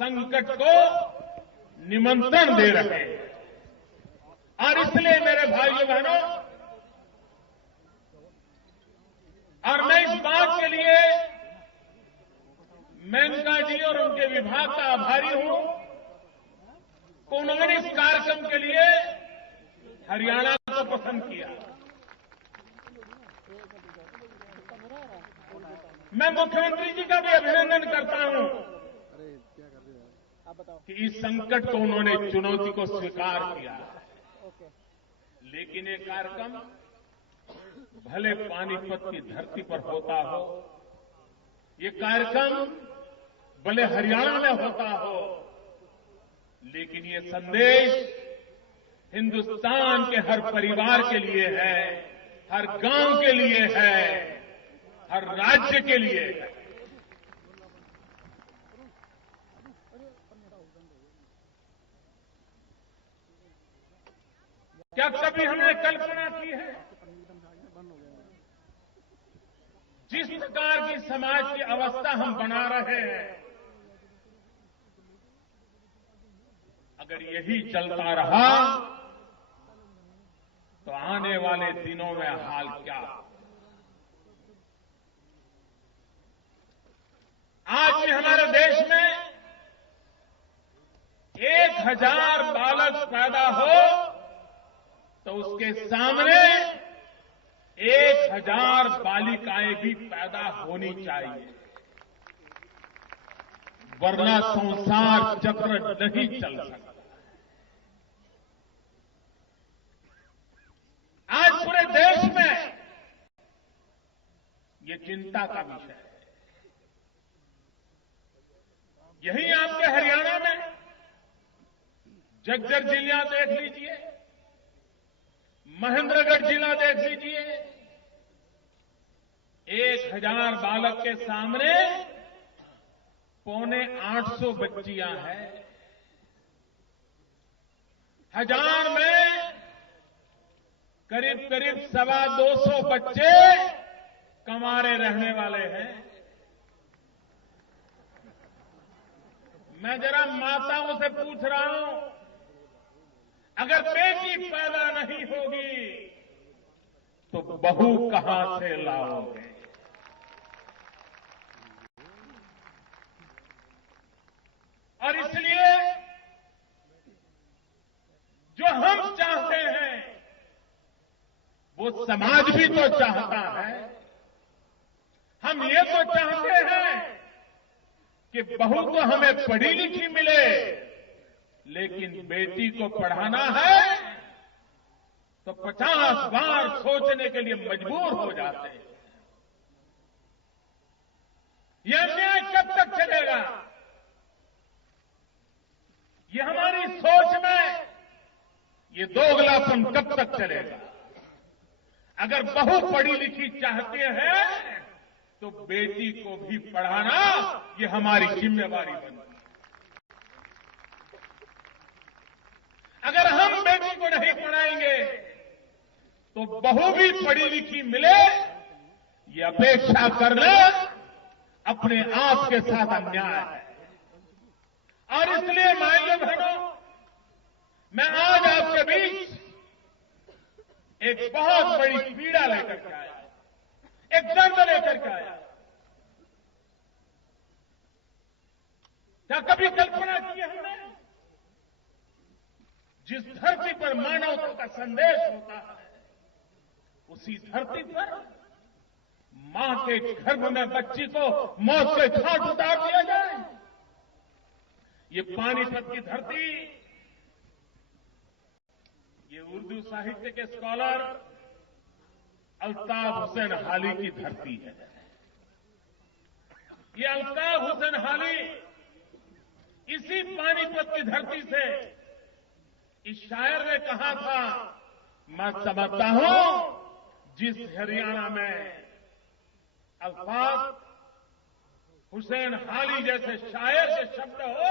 संकट को निमंत्रण दे रहे हैं। और इसलिए मेरे भाइयों बहनों, और मैं इस बात के लिए मेनका जी और उनके विभाग का आभारी हूं कि उन्होंने इस कार्यक्रम के लिए हरियाणा को पसंद किया। मैं मुख्यमंत्री जी का भी अभिनंदन करता हूं कि इस संकट को उन्होंने चुनौती को स्वीकार किया। लेकिन ये कार्यक्रम भले पानीपत की धरती पर होता हो, ये कार्यक्रम भले हरियाणा में होता हो, लेकिन ये संदेश हिंदुस्तान के हर परिवार के लिए है, हर गांव के लिए है, हर राज्य के लिए है। क्या कभी हमने कल्पना की है जिस प्रकार की समाज की अवस्था हम बना रहे हैं, अगर यही चलता रहा तो आने वाले दिनों में हाल क्या? आज भी हमारे देश में 1000 बालक पैदा हो तो उसके सामने 1000 बालिकाएं भी पैदा होनी चाहिए, वरना संसार चक्र नहीं चल सकता। आज पूरे देश में ये चिंता का विषय है। यही आपके हरियाणा में झज्जर जिला देख लीजिए, महेंद्रगढ़ जिला देख लीजिए, 1000 बालक के सामने 750 बच्चियां हैं। 1000 में करीब 225 बच्चे कमारे रहने वाले हैं। मैं जरा माताओं से पूछ रहा हूं, अगर बेटी पैदा नहीं होगी तो बहू कहां से लाओगे? और इसलिए जो हम चाहते हैं वो समाज भी तो चाहता है। हम ये तो चाहते हैं कि बहू को हमें पढ़ी लिखी मिले, लेकिन बेटी को पढ़ाना है तो 50 बार सोचने के लिए मजबूर हो जाते हैं। यह अन्याय कब तक चलेगा? ये हमारी सोच में ये दोगलापन कब तक चलेगा? अगर बहू पढ़ी लिखी चाहते हैं तो बेटी को भी पढ़ाना ये हमारी जिम्मेवारी बनती है। अगर हम बेटी को नहीं पढ़ाएंगे तो बहू भी पढ़ी लिखी मिले, ये अपेक्षा करना अपने आप के साथ अन्याय है। और इसलिए भाइयों बहनों, मैं आज आपके बीच एक बहुत बड़ी पीड़ा लेकर के आया, एक दर्द लेकर के आया। क्या कभी कल्पना की हमने, जिस धरती पर मानवता का संदेश होता है, उसी धरती पर मां के गर्भ में बच्ची को मौत के घाट उतार दिया जाए? ये पानीपत की धरती, ये उर्दू साहित्य के स्कॉलर अल्ताफ हुसैन हाली की धरती है। ये अल्ताफ हुसैन हाली इसी पानीपत की धरती से इस शायर ने कहा था, मैं समझता हूं जिस हरियाणा में अल्फाज हुसैन हाली जैसे शायर के शब्द हो,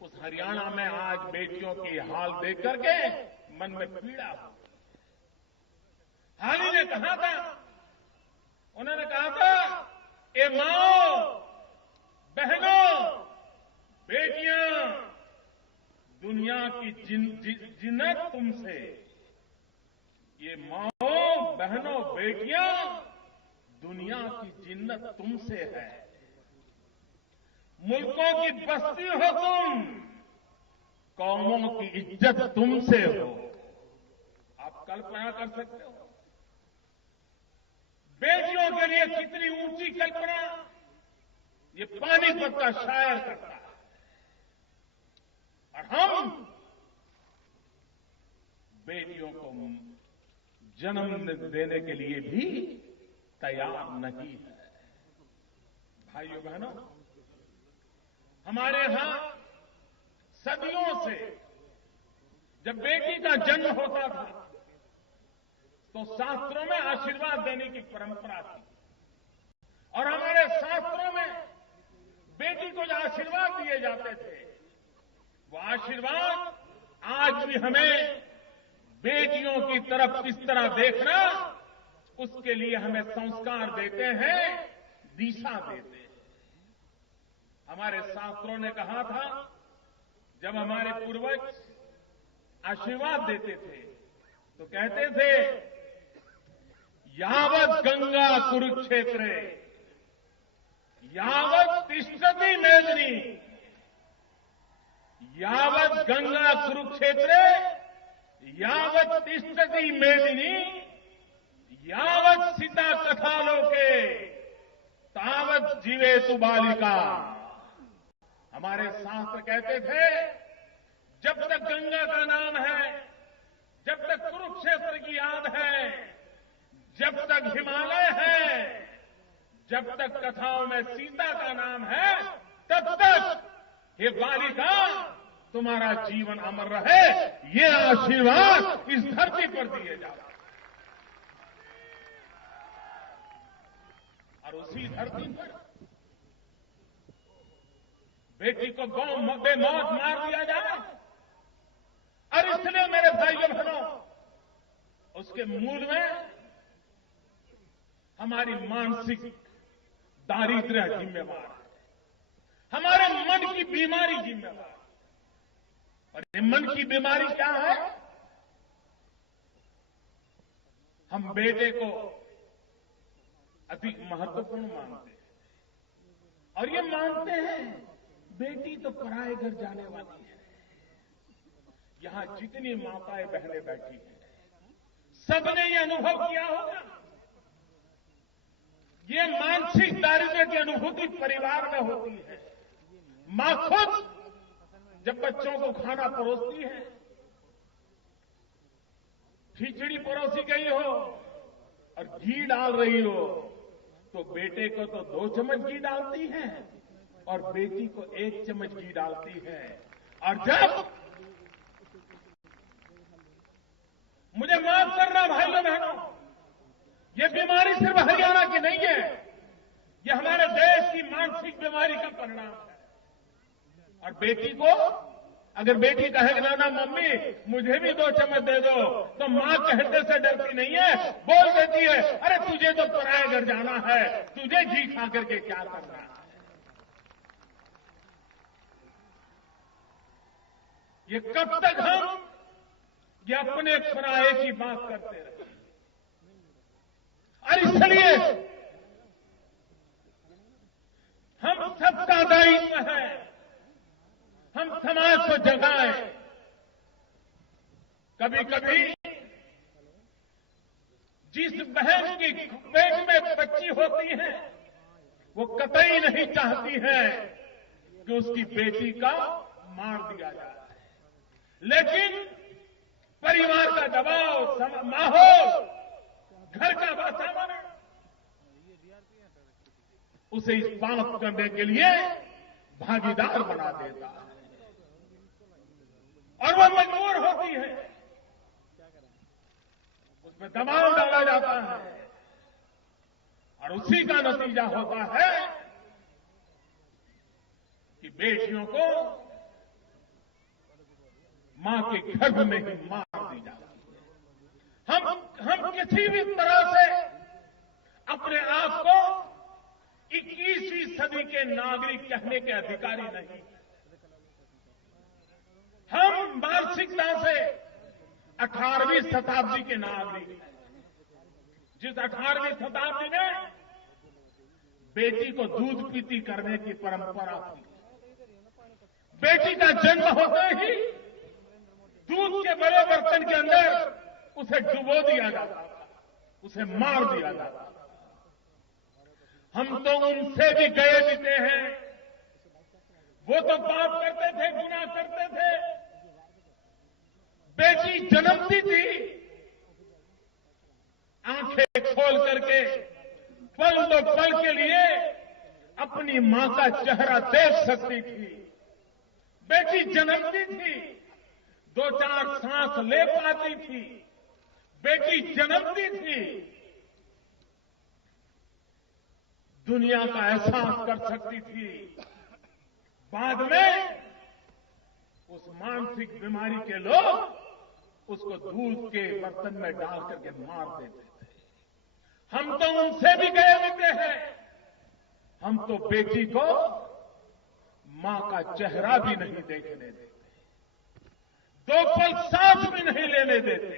उस हरियाणा में आज बेटियों की हाल देख करके मन में पीड़ा हो। हाली ने कहा था, उन्होंने कहा था, ए माओ, बहनों, बेटियां, दुनिया की जिन्नत तुमसे। ये माओ, बहनों, बेटियां, दुनिया की जिन्नत तुमसे है। मुल्कों की बस्ती हो तुम, कौमों की इज्जत तुमसे हो। आप कल्पना कर सकते हो बेटियों के लिए कितनी ऊंची कल्पना ये पानीपत का शायर करता है। और हम बेटियों को जन्म देने के लिए भी तैयार नहीं है। भाइयों बहनों, हमारे यहां सदियों से जब बेटी का जन्म होता था तो शास्त्रों में आशीर्वाद देने की परंपरा थी। और हमारे शास्त्रों में बेटी को जो आशीर्वाद दिए जाते थे, वो आशीर्वाद आज भी हमें बेटियों की तरफ किस तरह देखना, उसके लिए हमें संस्कार देते हैं, दिशा देते हैं। हमारे शास्त्रों ने कहा था, जब हमारे पूर्वज आशीर्वाद देते थे तो कहते थे, यावत गंगा कुरुक्षेत्रे यावत तिष्ठति मेदिनी, यावत गंगा कुरुक्षेत्रे यावत तिष्ठति मेदिनी, यावत सीता कथालोके तावत जीवेतु बालिका। हमारे शास्त्र कहते थे, जब तक गंगा का नाम है, जब तक कुरुक्षेत्र की याद है, जब तक हिमालय है, जब तक कथाओं में सीता का नाम है, तब तक हे बालिका तुम्हारा जीवन अमर रहे। ये आशीर्वाद इस धरती पर दिए जाते हैं। और उसी धरती पर बेटी को बेमौत मार दिया जाए। और इसलिए मेरे भाइयों बहनों, उसके मूल में हमारी मानसिक दारिद्र्य जिम्मेवार है, हमारे मन की बीमारी जिम्मेवार है। और ये मन की बीमारी क्या है? हम बेटे को अधिक महत्वपूर्ण मानते हैं और ये मानते हैं बेटी तो पराए घर जाने वाली है। यहां जितनी माताएं बहनें बैठी हैं, सबने ये अनुभव किया होगा। ये मानसिक दारिद्र्य की अनुभूति परिवार में होती है। मां खुद जब बच्चों को खाना परोसती है, खिचड़ी परोसी गई हो और घी डाल रही हो, तो बेटे को तो 2 चम्मच घी डालती है और बेटी को 1 चम्मच घी डालती है। और जब मुझे माफ करना भाइयों बहनों, ये बीमारी सिर्फ हरियाणा की नहीं है, ये हमारे देश की मानसिक बीमारी का परिणाम है। और बेटी को अगर बेटी कहे ना ना मम्मी मुझे भी 2 चम्मच दे दो, तो मां कहते से डरती नहीं है, बोल देती है, अरे तुझे तो पराए घर जाना है, तुझे घी खा करके क्या करना है। ये कब तक हम ये अपने पराये की बात करते रहे। और इसलिए हम सबका दायित्व है, हम समाज को जगाएं। कभी कभी जिस बहन की पेट में बच्ची होती है, वो कतई नहीं चाहती है कि उसकी बेटी का मार दिया जाए, लेकिन परिवार का दबाव, माहौल, घर का वातावरण उसे इस बात करने के लिए भागीदार बना देता है। और वो उसमें दबाव डाला जाता है और उसी का नतीजा होता है कि बेटियों को मां के गर्भ में ही मार दी जाती है। हम किसी भी तरह से अपने आप को 21वीं सदी के नागरिक कहने के अधिकारी नहीं। हम मानसिकता से 18वीं शताब्दी के नागरिक हैं। जिस 18वीं शताब्दी में बेटी को दूध पीती करने की परंपरा थी, बेटी का जन्म होते ही दूध के बड़े बर्तन के अंदर उसे डुबो दिया जाता था, उसे मार दिया जाता था। हम तो उनसे भी गए बीते हैं। वो तो पाप करते थे, गुनाह करते थे। बेटी जन्मती थी, आंखें खोल करके पल दो पल के लिए अपनी मां का चेहरा देख सकती थी। बेटी जन्मती थी, 2-4 सांस ले पाती थी। बेटी जन्मती थी, दुनिया का एहसास कर सकती थी। बाद में उस मानसिक बीमारी के लोग उसको दूध के बर्तन में डाल करके मार देते थे। हम तो उनसे भी गए बीते हैं। हम तो बेटी को मां का चेहरा भी नहीं देखने देते, 2 पल सांस भी नहीं लेने देते,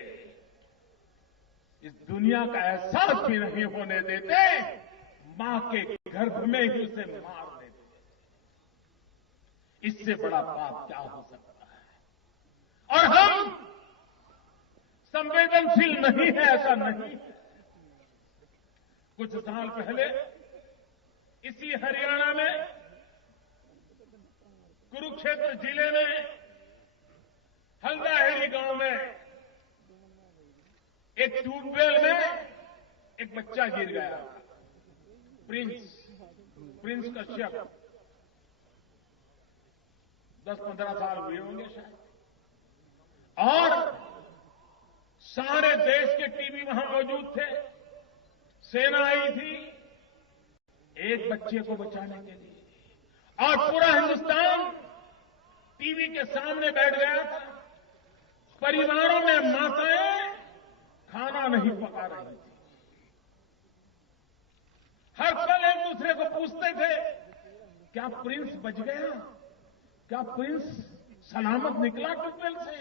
इस दुनिया का एहसास भी नहीं होने देते, मां के गर्भ में ही उसे मार देते। इससे बड़ा पाप क्या हो सकता है? और हम संवेदनशील नहीं है, ऐसा नहीं है। कुछ साल पहले इसी हरियाणा में कुरुक्षेत्र जिले में हल्दाहेड़ी गांव में एक ट्यूबवेल में एक बच्चा गिर गया। प्रिंस कश्यप, 10-15 साल हुए होंगे शायद। और सारे देश के टीवी वहां मौजूद थे, सेना आई थी एक बच्चे को बचाने के लिए, और पूरा हिंदुस्तान टीवी के सामने बैठ गया था। परिवारों में माताएं खाना नहीं पका रही थी। हर पल एक दूसरे को पूछते थे, क्या प्रिंस बच गया? क्या प्रिंस सलामत निकला ट्यूबवेल से?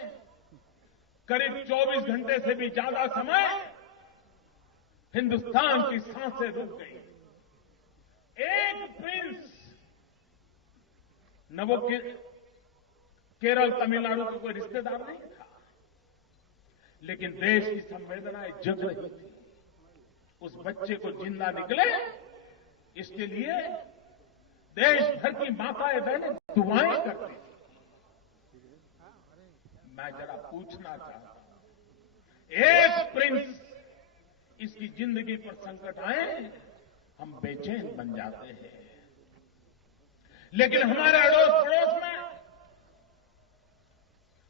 करीब 24 घंटे से भी ज्यादा समय हिंदुस्तान की सांसें रुक गई। एक प्रिंस, न वो केरल तमिलनाडु का कोई रिश्तेदार नहीं था, लेकिन देश की संवेदनाएं जग रही थी। उस बच्चे को जिंदा निकले, इसके लिए देश भर की माताएं बहनें दुआएं करती थी। मैं जरा पूछना चाहता हूं, एक प्रिंस, इसकी जिंदगी पर संकट आए, हम बेचैन बन जाते हैं। लेकिन हमारे अड़ोस पड़ोस में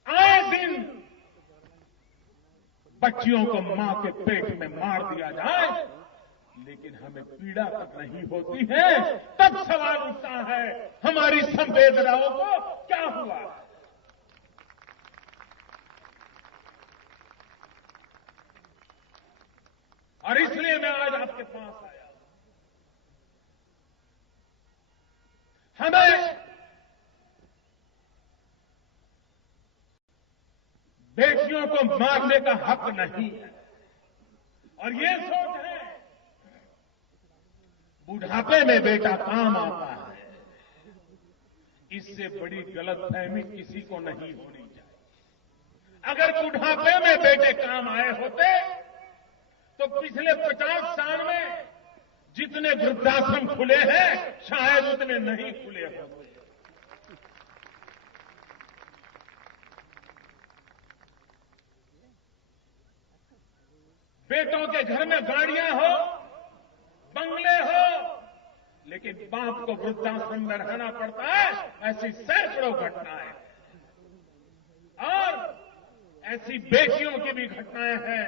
आए दिन बच्चियों को मां के पेट में मार दिया जाए, लेकिन हमें पीड़ा तक नहीं होती है। तब सवाल उठता है, हमारी संवेदनाओं को क्या हुआ? और इसलिए मैं आज आपके पास आया। हमें बेटियों को मारने का हक नहीं है। और ये सोच है बुढ़ापे में बेटा काम आता है, इससे बड़ी गलतफहमी किसी को नहीं होनी चाहिए। अगर बुढ़ापे में बेटे काम आए होते तो पिछले 50 साल में जितने वृद्धाश्रम खुले हैं शायद उतने नहीं खुले होते। बेटों के घर में गाड़ियां हो, बंगले हो, लेकिन बाप को वृद्धाश्रम में रहना पड़ता है। ऐसी सैकड़ों घटनाएं, और ऐसी बेटियों की भी घटनाएं हैं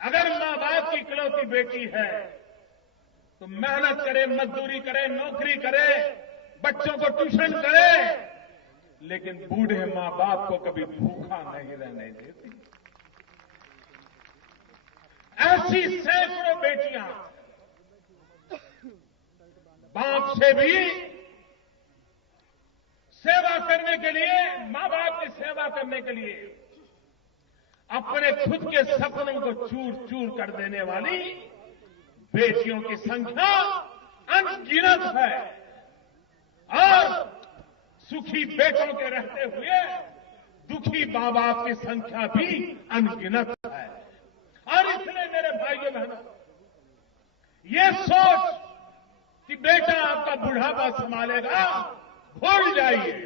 अगर मां बाप की इकलौती बेटी है तो मेहनत करे, मजदूरी करे, नौकरी करे, बच्चों को ट्यूशन करे, लेकिन बूढ़े मां बाप को कभी भूखा नहीं रहने देती। ऐसी सैकड़ों बेटियां बाप से भी सेवा करने के लिए, मां बाप की सेवा करने के लिए अपने खुद के सपनों को चूर चूर कर देने वाली बेटियों की संख्या अनगिनत है और सुखी बेटों के रहते हुए दुखी मां बाप की संख्या भी अनगिनत है। और इसलिए मेरे भाइयों बहनों, ये सोच कि बेटा आपका बुढ़ापा संभालेगा, भूल जाइए।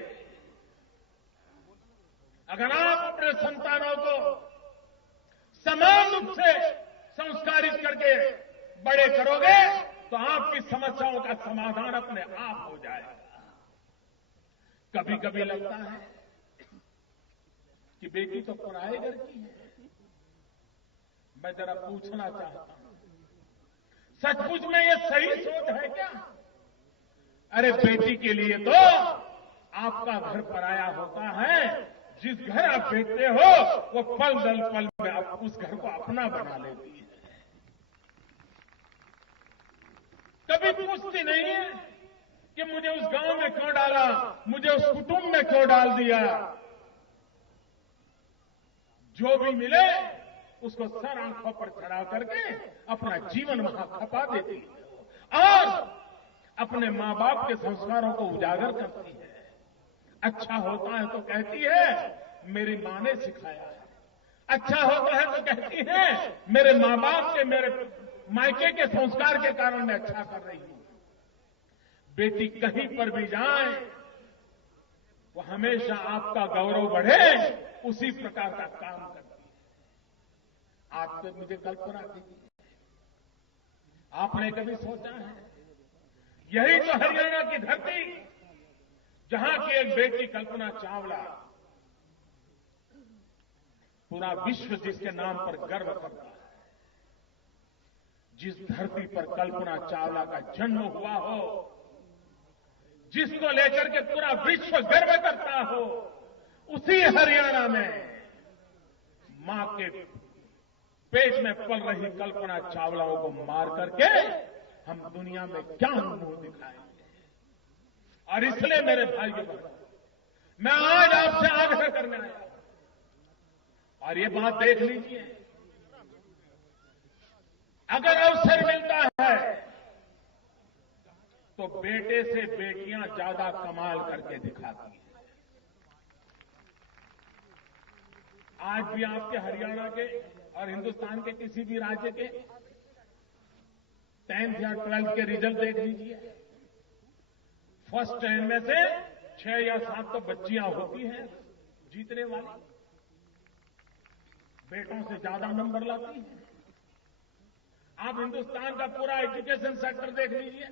अगर आप अपने संतानों को समान रूप से संस्कारित करके बड़े करोगे तो आपकी समस्याओं का समाधान अपने आप हो जाएगा। कभी कभी लगता है कि बेटी तो पराए घर की है। मैं जरा पूछना चाहता हूं, सचमुच में ये सही सोच है क्या? अरे बेटी के लिए तो आपका घर पराया होता है। जिस घर आप बैठते हो वो पल दल पल में आप उस घर को अपना बना लेती है। कभी पूछती नहीं है कि मुझे उस गांव में क्यों डाला, मुझे उस कुटुंब में क्यों डाल दिया। जो भी मिले उसको सर आंखों पर चढ़ा करके अपना जीवन वहां खपा देती है और अपने मां बाप के संस्कारों को उजागर करती है। अच्छा होता है तो कहती है मेरी मां ने सिखाया है, अच्छा होता है तो कहती है मेरे मां बाप के, मेरे मायके के संस्कार के कारण मैं अच्छा कर रही हूं। बेटी कहीं पर भी जाए वो हमेशा आपका गौरव बढ़े उसी प्रकार का काम करती है। आप तो मुझे कल्पना कीजिए, आपने कभी सोचा है यही तो हरियाणा की धरती जहां की एक बेटी कल्पना चावला, पूरा विश्व जिसके नाम पर गर्व करता है, जिस धरती पर कल्पना चावला का जन्म हुआ हो, जिसको लेकर के पूरा विश्व गर्व करता हो, उसी हरियाणा में मां के पेट में पल रही कल्पना चावलाओं को मार करके हम दुनिया में क्या मुंह दिखाएंगे। और इसलिए मेरे भाइयों बहनों, मैं आज आपसे आग्रह करने आया और ये बात देख लीजिए, अगर अवसर मिलता है तो बेटे से बेटियां ज्यादा कमाल करके दिखाती हैं। आज भी आपके हरियाणा के और हिंदुस्तान के किसी भी राज्य के 10th या 12th के रिजल्ट देख लीजिए, फर्स्ट 10 में से 6 या 7 तो बच्चियां होती हैं जीतने वाली, बेटों से ज्यादा नंबर लाती हैं। आप हिंदुस्तान का पूरा एजुकेशन सेक्टर देख लीजिए,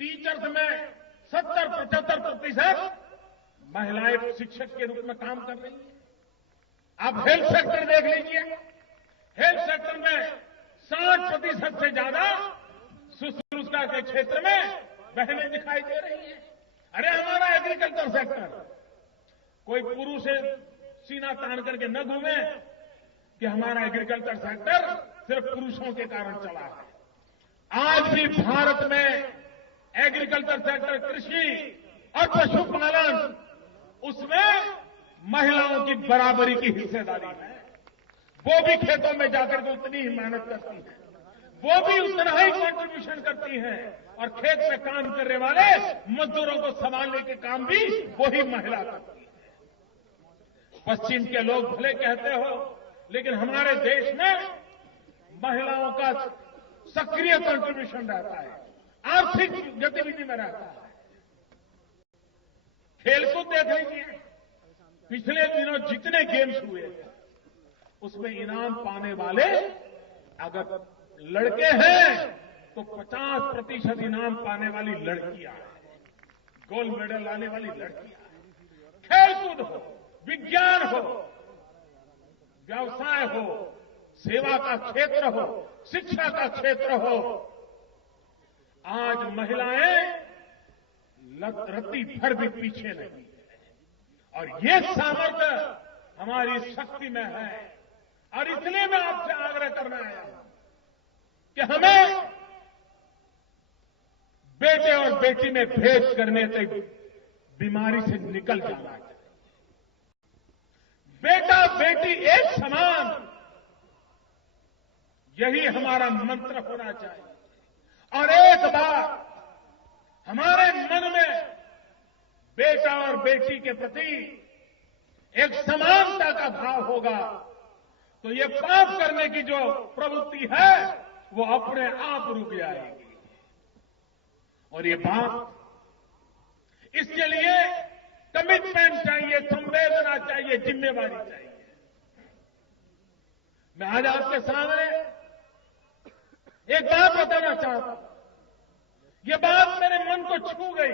टीचर्स में 70-75% महिलाएं शिक्षक के रूप में काम कर रही हैं। आप हेल्थ सेक्टर देख लीजिए, हेल्थ सेक्टर में 60% से ज्यादा शुश्रूषा के क्षेत्र में बहनें दिखाई दे रही हैं। अरे हमारा एग्रीकल्चर सेक्टर, कोई पुरुष सीना तान करके न घूमे कि हमारा एग्रीकल्चर सेक्टर सिर्फ पुरुषों के कारण चला है। आज भी भारत में एग्रीकल्चर सेक्टर, कृषि और पशुपालन, उसमें महिलाओं की बराबरी की हिस्सेदारी है। वो भी खेतों में जाकर के उतनी ही मेहनत करती है, वो भी उतना ही कंट्रीब्यूशन करती है और खेत में काम करने वाले मजदूरों को संभालने के काम भी वही महिला करती है। पश्चिम के लोग भले कहते हो, लेकिन हमारे देश में महिलाओं का सक्रिय कंट्रीब्यूशन रहता है, आर्थिक गतिविधि में रहता है। खेलकूद देख लीजिए, पिछले दिनों जितने गेम्स हुए उसमें इनाम पाने वाले अगर लड़के हैं तो 50% इनाम पाने वाली लड़कियां हैं, गोल्ड मेडल लाने वाली लड़कियां हैं। खेलकूद हो, विज्ञान हो, व्यवसाय हो, सेवा का क्षेत्र हो, शिक्षा का क्षेत्र हो, आज महिलाएं रत्ती भर भी पीछे नहीं है। और ये सामर्थ्य हमारी शक्ति में है। और इसलिए मैं आपसे आग्रह करना आया हूं कि हमें बेटे और बेटी में भेद करने से बीमारी से निकल जाना चाहिए। बेटा बेटी एक समान, यही हमारा मंत्र होना चाहिए। और एक बार हमारे मन में बेटा और बेटी के प्रति एक समानता का भाव होगा तो ये पाप करने की जो प्रवृत्ति है वो अपने आप रुक जाएगी। और ये बात, इसके लिए कमिटमेंट चाहिए, संवेदना चाहिए, जिम्मेवारी चाहिए। मैं आज आपके सामने एक बात बताना चाहता हूं। ये बात मेरे मन को छू गई।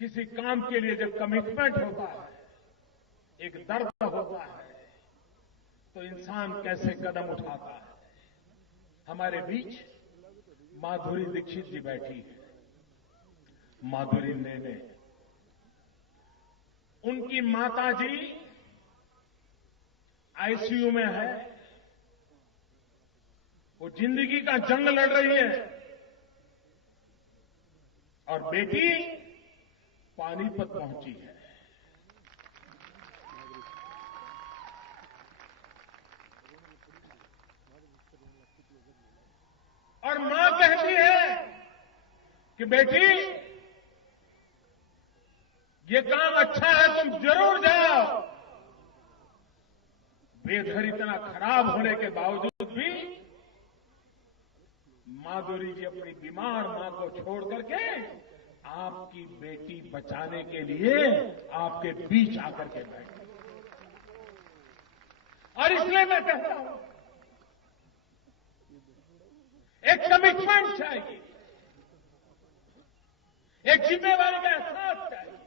किसी काम के लिए जब कमिटमेंट होता है, एक दर्द होता है, तो इंसान कैसे कदम उठाता है। हमारे बीच माधुरी दीक्षित जी बैठी है, माधुरी नेने। उनकी माता जी आईसीयू में है, वो जिंदगी का जंग लड़ रही है। और बेटी पानीपत पहुंची है। और मां कहती है कि बेटी ये काम अच्छा है, तुम जरूर जाओ। वेदर इतना खराब होने के बावजूद भी माधुरी जी अपनी बीमार मां को छोड़ करके आपकी बेटी बचाने के लिए आपके बीच आकर के बैठे। और इसलिए मैं कहता हूं, एक कमिटमेंट चाहिए, एक जिम्मेवारी का एहसास चाहिए।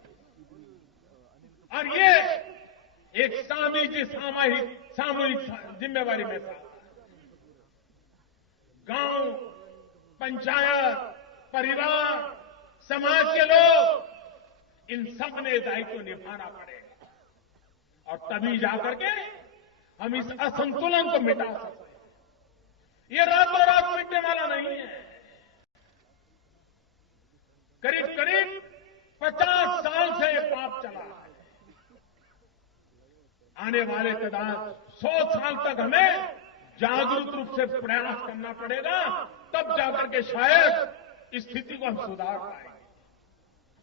और ये एक सामूहिक जिम्मेवारी में था। गांव, पंचायत, परिवार, समाज के लोग, इन सब ने दायित्व निभाना पड़ेगा। और तभी जाकर के हम इस असंतुलन को मिटा सकते हैं। ये रातों रात मिटने वाला नहीं है। करीब करीब 50 साल से ये पाप चला है। आने वाले कदाच 100 साल तक हमें जागरूक रूप से प्रयास करना पड़ेगा, तब जाकर के शायद इस स्थिति को हम सुधार पाएंगे।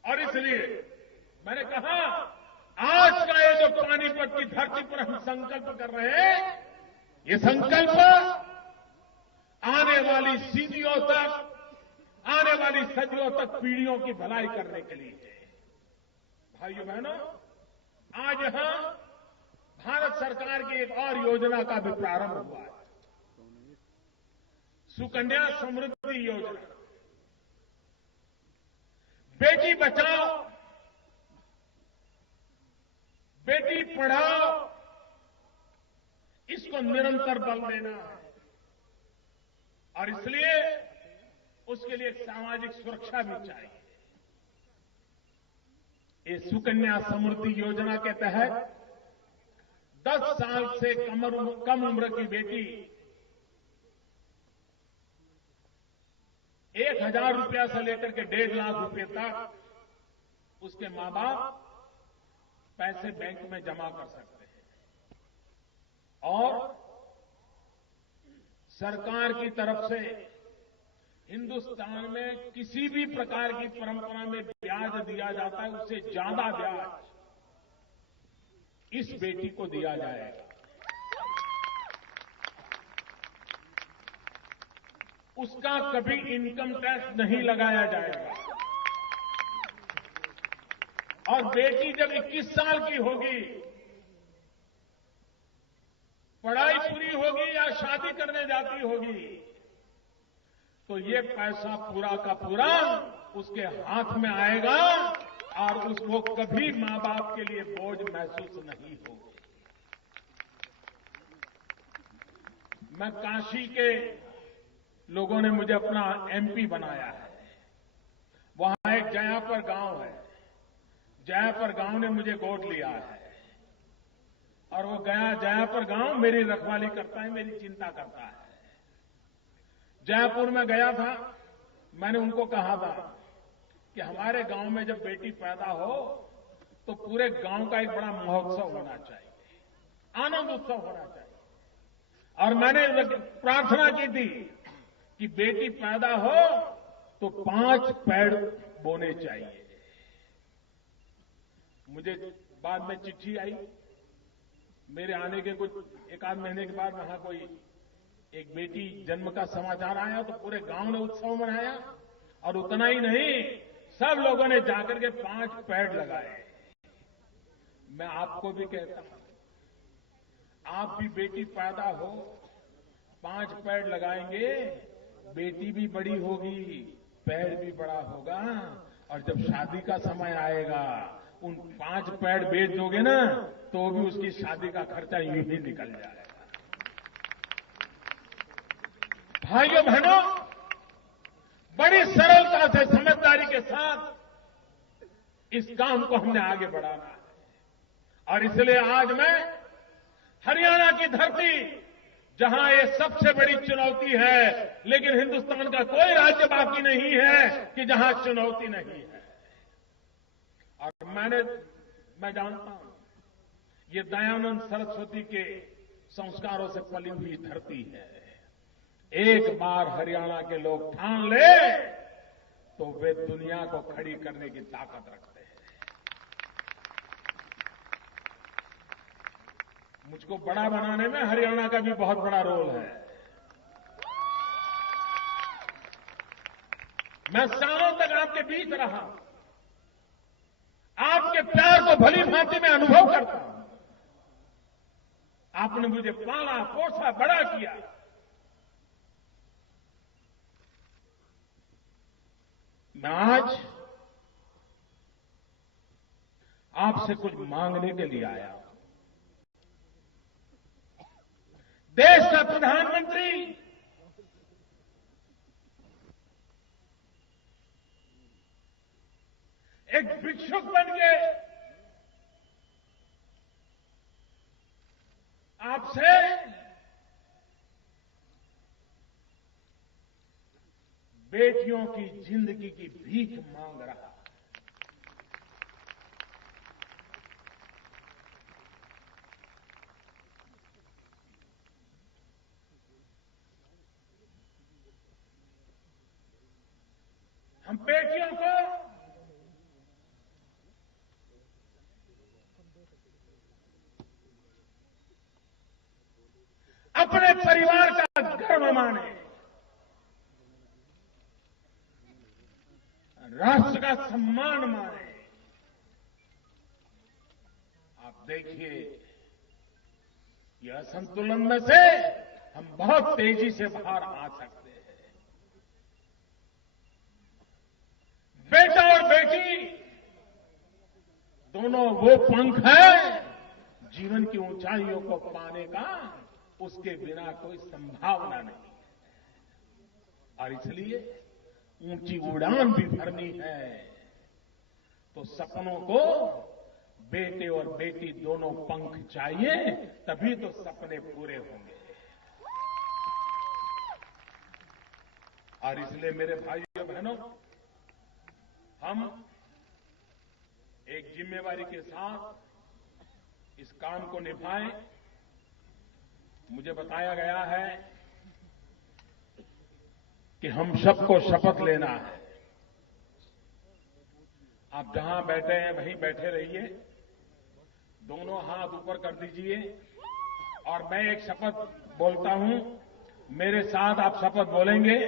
और इसलिए मैंने कहा, आज का ये जो पानीपत की धरती पर हम संकल्प कर रहे हैं, ये संकल्प आने वाली सदियों तक, आने वाली सदियों तक पीढ़ियों की भलाई करने के लिए है। भाइयों बहनों, आज यहां भारत सरकार की एक और योजना का भी प्रारंभ हुआ है, सुकन्या समृद्धि योजना। बेटी बचाओ, बेटी पढ़ाओ, इसको निरंतर बल देना है। और इसलिए उसके लिए सामाजिक सुरक्षा भी चाहिए। इस सुकन्या समृद्धि योजना के तहत 10 साल से कम उम्र की बेटी 1,000 रुपया से लेकर के 1.5 लाख रुपए तक उसके मां बाप पैसे बैंक में जमा कर सकते हैं। और सरकार की तरफ से हिंदुस्तान में किसी भी प्रकार की परंपरा में ब्याज दिया जाता है, उससे ज्यादा ब्याज इस बेटी को दिया जाएगा। उसका कभी इनकम टैक्स नहीं लगाया जाएगा। और बेटी जब 21 साल की होगी, पढ़ाई पूरी होगी या शादी करने जाती होगी, तो ये पैसा पूरा का पूरा उसके हाथ में आएगा और उसको कभी मां बाप के लिए बोझ महसूस नहीं होगी। मैं काशी के लोगों ने मुझे अपना एमपी बनाया है। वहां एक जयापर गांव है, जयापर गांव ने मुझे गोद लिया है और वो जयापर गांव मेरी रखवाली करता है, मेरी चिंता करता है। जयपुर में गया था, मैंने उनको कहा था कि हमारे गांव में जब बेटी पैदा हो तो पूरे गांव का एक बड़ा महोत्सव होना चाहिए, आनंद उत्सव होना चाहिए। और मैंने प्रार्थना की थी कि बेटी पैदा हो तो 5 पेड़ बोने चाहिए। मुझे बाद में चिट्ठी आई, मेरे आने के कुछ एक आध महीने के बाद वहां कोई एक बेटी जन्म का समाचार आया तो पूरे गांव ने उत्सव मनाया और उतना ही नहीं, सब लोगों ने जाकर के 5 पेड़ लगाए। मैं आपको भी कहता हूं, आप भी बेटी पैदा हो 5 पेड़ लगाएंगे, बेटी भी बड़ी होगी, पेड़ भी बड़ा होगा और जब शादी का समय आएगा उन 5 पेड़ बेच दोगे ना तो भी उसकी शादी का खर्चा यूं ही निकल जाएगा। भाइयों बहनों, बड़ी सरलता से समझदारी के साथ इस काम को हमने आगे बढ़ाना है और इसलिए आज मैं हरियाणा की धरती, जहां ये सबसे बड़ी चुनौती है, लेकिन हिंदुस्तान का कोई राज्य बाकी नहीं है कि जहां चुनौती नहीं है। और मैं जानता हूं ये दयानंद सरस्वती के संस्कारों से पली हुई धरती है। एक बार हरियाणा के लोग ठान ले तो वे दुनिया को खड़ी करने की ताकत रखते हैं। मुझको बड़ा बनाने में हरियाणा का भी बहुत बड़ा रोल है। मैं सालों तक आपके बीच रहा, आपके प्यार को भली भांति में अनुभव करता हूं। आपने मुझे पाला, पोसा, बड़ा किया। मैं आज आपसे कुछ मांगने के लिए आया हूं। देश का प्रधानमंत्री एक भिक्षुक बन के आपसे बेटियों की जिंदगी की भीख मांग रहा है। हम बेटियों को अपने परिवार का गर्व माने, राष्ट्र का सम्मान माने। आप देखिए, यह असंतुलन में से हम बहुत तेजी से बाहर आ सकते हैं। बेटा और बेटी दोनों वो पंख है जीवन की ऊंचाइयों को पाने का, उसके बिना कोई संभावना नहीं है। और इसलिए ऊंची उड़ान भी भरनी है तो सपनों को बेटे और बेटी दोनों पंख चाहिए, तभी तो सपने पूरे होंगे। और इसलिए मेरे भाइयों बहनों, हम एक जिम्मेवारी के साथ इस काम को निभाएं। मुझे बताया गया है कि हम सबको शपथ लेना है। आप जहां बैठे हैं वहीं बैठे रहिए, दोनों हाथ ऊपर कर दीजिए और मैं एक शपथ बोलता हूं, मेरे साथ आप शपथ बोलेंगे।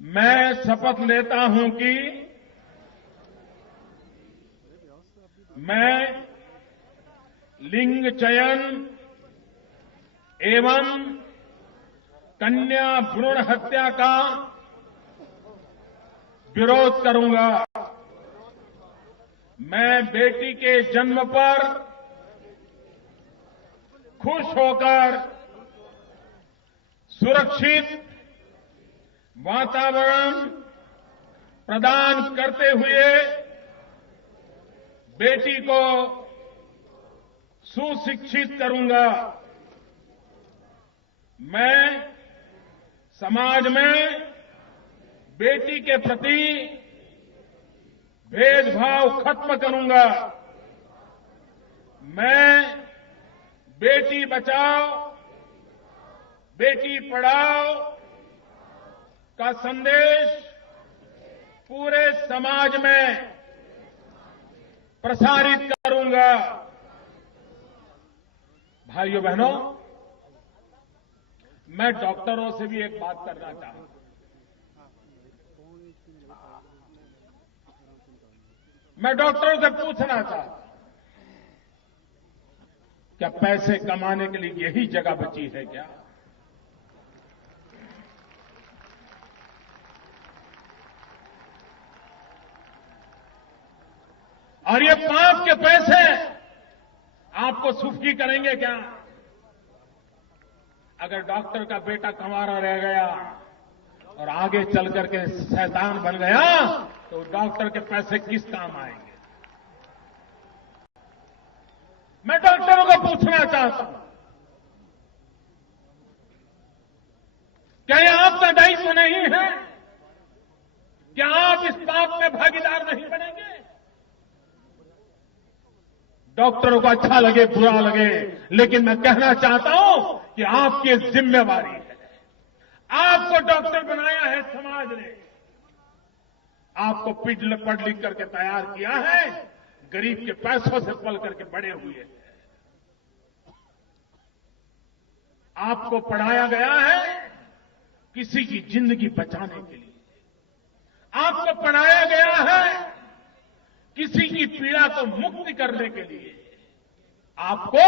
मैं शपथ लेता हूं कि मैं लिंग चयन एवं कन्या भ्रूण हत्या का विरोध करूंगा। मैं बेटी के जन्म पर खुश होकर सुरक्षित वातावरण प्रदान करते हुए बेटी को सुशिक्षित करूंगा। मैं समाज में बेटी के प्रति भेदभाव खत्म करूंगा। मैं बेटी बचाओ, बेटी पढ़ाओ का संदेश पूरे समाज में प्रसारित करूंगा। भाइयों बहनों, मैं डॉक्टरों से भी एक बात करना चाहूंगा। मैं डॉक्टरों से पूछना चाहता हूं, क्या पैसे कमाने के लिए यही जगह बची है क्या? और ये पाप के पैसे आपको सुखी करेंगे क्या? अगर डॉक्टर का बेटा कमारा रह गया और आगे चल करके शैतान बन गया तो डॉक्टर के पैसे किस काम आएंगे? मैं डॉक्टरों को पूछना चाहता हूं, क्या यह आपका दायित्व नहीं है? क्या आप इस पाप में भागीदार नहीं बनेंगे? डॉक्टरों को अच्छा लगे बुरा लगे, लेकिन मैं कहना चाहता हूं कि आपकी जिम्मेवारी है। आपको डॉक्टर बनाया है समाज ने, आपको पढ़ लिख करके तैयार किया है, गरीब के पैसों से पल करके बड़े हुए हैं। आपको पढ़ाया गया है किसी की जिंदगी बचाने के लिए। आपको पढ़ाया गया है किसी की पीड़ा को मुक्त करने के लिए। आपको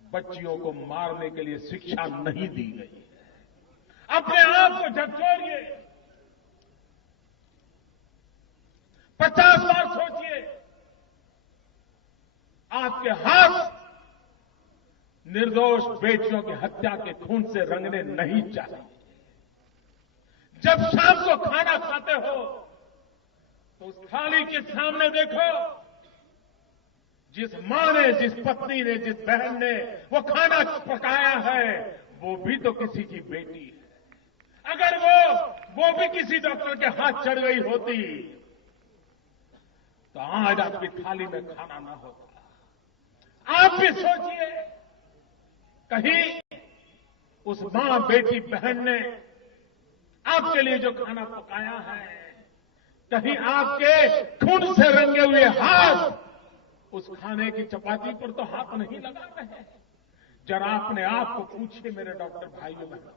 बच्चियों को मारने के लिए शिक्षा नहीं दी गई है। अपने आप को झकझोरिए, 50 बार सोचिए, आपके हाथ निर्दोष बेटियों की हत्या के खून से रंगने नहीं चाहिए। जब शाम को खाना खाते हो तो उस थाली के सामने देखो, जिस मां ने, जिस पत्नी ने, जिस बहन ने वो खाना पकाया है, वो भी तो किसी की बेटी है। अगर वो भी किसी डॉक्टर के हाथ चढ़ गई होती तो आज आपकी थाली में खाना ना होता। आप भी सोचिए, कहीं उस मां, बेटी, बहन ने आपके लिए जो खाना पकाया है, कहीं आपके खून से रंगे हुए हाथ उस खाने की चपाती पर तो हाथ नहीं लगा रहे। जरा अपने आप को पूछिए मेरे डॉक्टर भाइयों बहनों,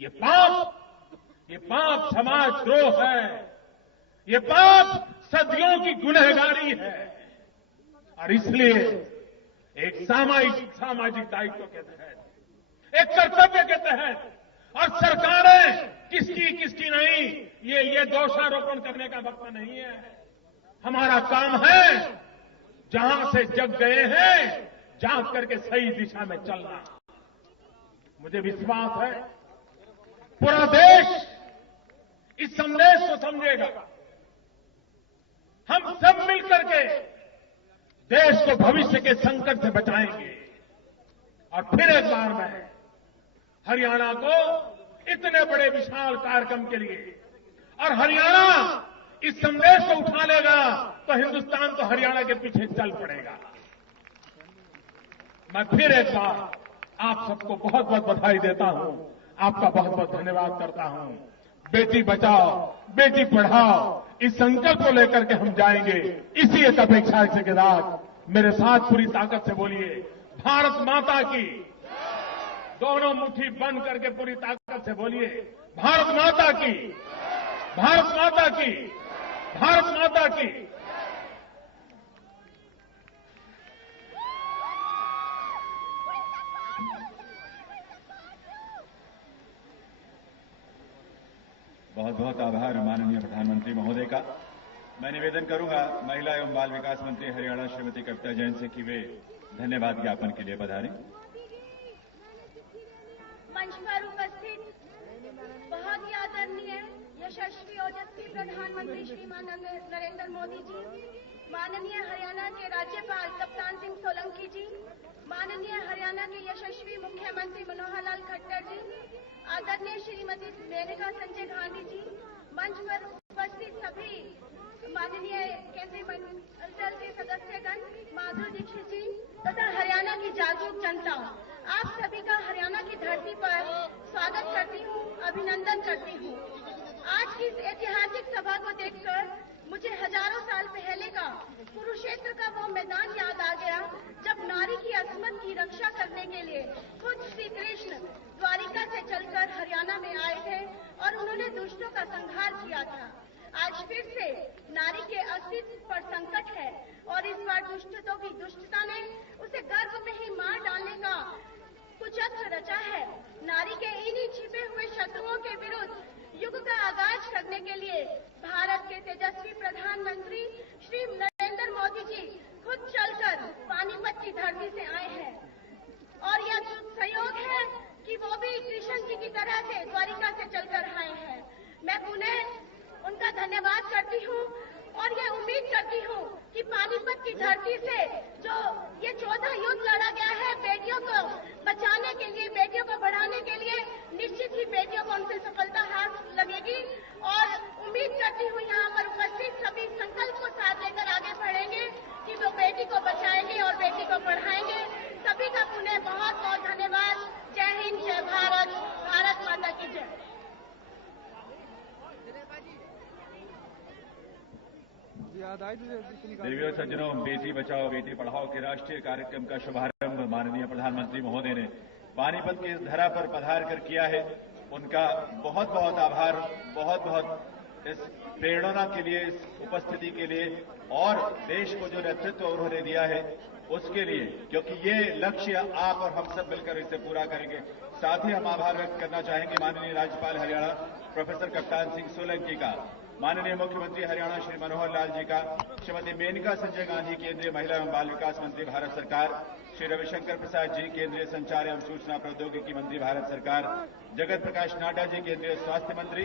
ये पाप समाज द्रोह है, ये पाप सदियों की गुनहगारी है। और इसलिए एक सामाजिक दायित्व के तहत, एक कर्तव्य के तहत, और सरकारें किसकी नहीं, ये दोषारोपण करने का वक्त नहीं है। हमारा काम है जहां से जग गए हैं, जाग करके सही दिशा में चलना। मुझे विश्वास है पूरा देश इस संदेश को समझेगा। हम सब मिलकर के देश को भविष्य के संकट से बचाएंगे। और फिर एक बार मैं हरियाणा को इतने बड़े विशाल कार्यक्रम के लिए, और हरियाणा इस संदेश को उठा लेगा तो हिंदुस्तान तो हरियाणा के पीछे चल पड़ेगा। मैं फिर एक बार आप सबको बहुत बहुत बधाई देता हूं, आपका बहुत बहुत धन्यवाद करता हूं। बेटी बचाओ, बेटी पढ़ाओ, इस संकल्प को लेकर के हम जाएंगे। इसी एक अपेक्षा के साथ मेरे साथ पूरी ताकत से बोलिए, भारत माता की। दोनों मुट्ठी बंद करके पूरी ताकत से बोलिए, भारत माता की, भारत माता की, भारत माता की। बहुत बहुत आभार माननीय प्रधानमंत्री महोदय का। मैं निवेदन करूंगा महिला एवं बाल विकास मंत्री हरियाणा श्रीमती कविता जैन से कि वे धन्यवाद ज्ञापन के लिए पधारें। मंच पर उपस्थित बहुत ही आदरणीय यशस्वी ओजस्वी प्रधानमंत्री श्रीमान नरेंद्र मोदी जी, माननीय हरियाणा के राज्यपाल कप्तान सिंह सोलंकी जी, माननीय हरियाणा के यशस्वी मुख्यमंत्री मनोहर लाल खट्टर जी, आदरणीय श्रीमती मेनका संजय गांधी जी, मंच पर उपस्थित सभी माननीय केंद्रीय मंडल के सदस्यगण, माधुरी दीक्षित जी तथा हरियाणा की जागरूक जनता, आप सभी का हरियाणा की धरती पर स्वागत करती हूँ, अभिनंदन करती हूँ। आज की इस ऐतिहासिक सभा को देखकर मुझे हजारों साल पहले का कुरुक्षेत्र का वो मैदान याद आ गया, जब नारी की अस्मत की रक्षा करने के लिए खुद श्री कृष्ण द्वारिका से चलकर हरियाणा में आए थे और उन्होंने दुष्टों का संहार किया था। आज फिर से नारी के अस्तित्व पर संकट है और इस बार दुष्टों की दुष्टता ने उसे गर्भ में ही मार डालने का कुचक्र रचा है। नारी के इन्हीं छिपे हुए शत्रुओं के विरुद्ध युग का आगाज करने के लिए भारत के तेजस्वी प्रधानमंत्री श्री नरेंद्र मोदी जी खुद चलकर पानीपत की धरती से आए हैं और यह संयोग है कि वो भी कृष्ण जी की तरह से द्वारिका से चलकर आए हैं। मैं पुनः उनका धन्यवाद करती हूँ और यह उम्मीद करती हूँ कि पानीपत की धरती से जो ये 14 युद्ध लड़ा गया है बेटियों को बचाने के लिए, बेटियों को बढ़ाने के लिए, निश्चित ही बेटियों को उनसे सफलता हाथ लगेगी और उम्मीद करती हूँ यहाँ पर उपस्थित सभी संकल्प को साथ लेकर आगे बढ़ेंगे कि वो बेटी को बचाएंगे और बेटी को बढ़ाएंगे। सभी का पुनः बहुत बहुत धन्यवाद। जय हिंद, जय भारत, भारत माता की जय। देवियों सज्जनों, बेटी बचाओ बेटी पढ़ाओ के राष्ट्रीय कार्यक्रम का शुभारंभ माननीय प्रधानमंत्री महोदय ने पानीपत की धरा पर पधार कर किया है। उनका बहुत बहुत आभार, बहुत बहुत इस प्रेरणा के लिए, इस उपस्थिति के लिए और देश को जो नेतृत्व उन्होंने दिया है उसके लिए, क्योंकि ये लक्ष्य आप और हम सब मिलकर इसे पूरा करेंगे। साथ ही हम आभार व्यक्त करना चाहेंगे माननीय राज्यपाल हरियाणा प्रोफेसर कप्तान सिंह सोलंकी का, माननीय मुख्यमंत्री हरियाणा श्री मनोहर लाल जी का, श्रीमती मेनका संजय गांधी केंद्रीय महिला एवं बाल विकास मंत्री भारत सरकार, श्री रविशंकर प्रसाद जी केंद्रीय संचार एवं सूचना प्रौद्योगिकी मंत्री भारत सरकार, जगत प्रकाश नाडा जी केंद्रीय स्वास्थ्य मंत्री,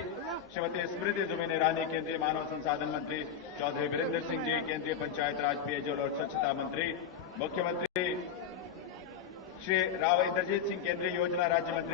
श्रीमती स्मृति जुबिन ईरानी केंद्रीय मानव संसाधन मंत्री, चौधरी वीरेंद्र सिंह जी केंद्रीय पंचायत राज, पेयजल और स्वच्छता मंत्री, मुख्यमंत्री श्री राव इंद्रजीत सिंह केंद्रीय योजना राज्य मंत्री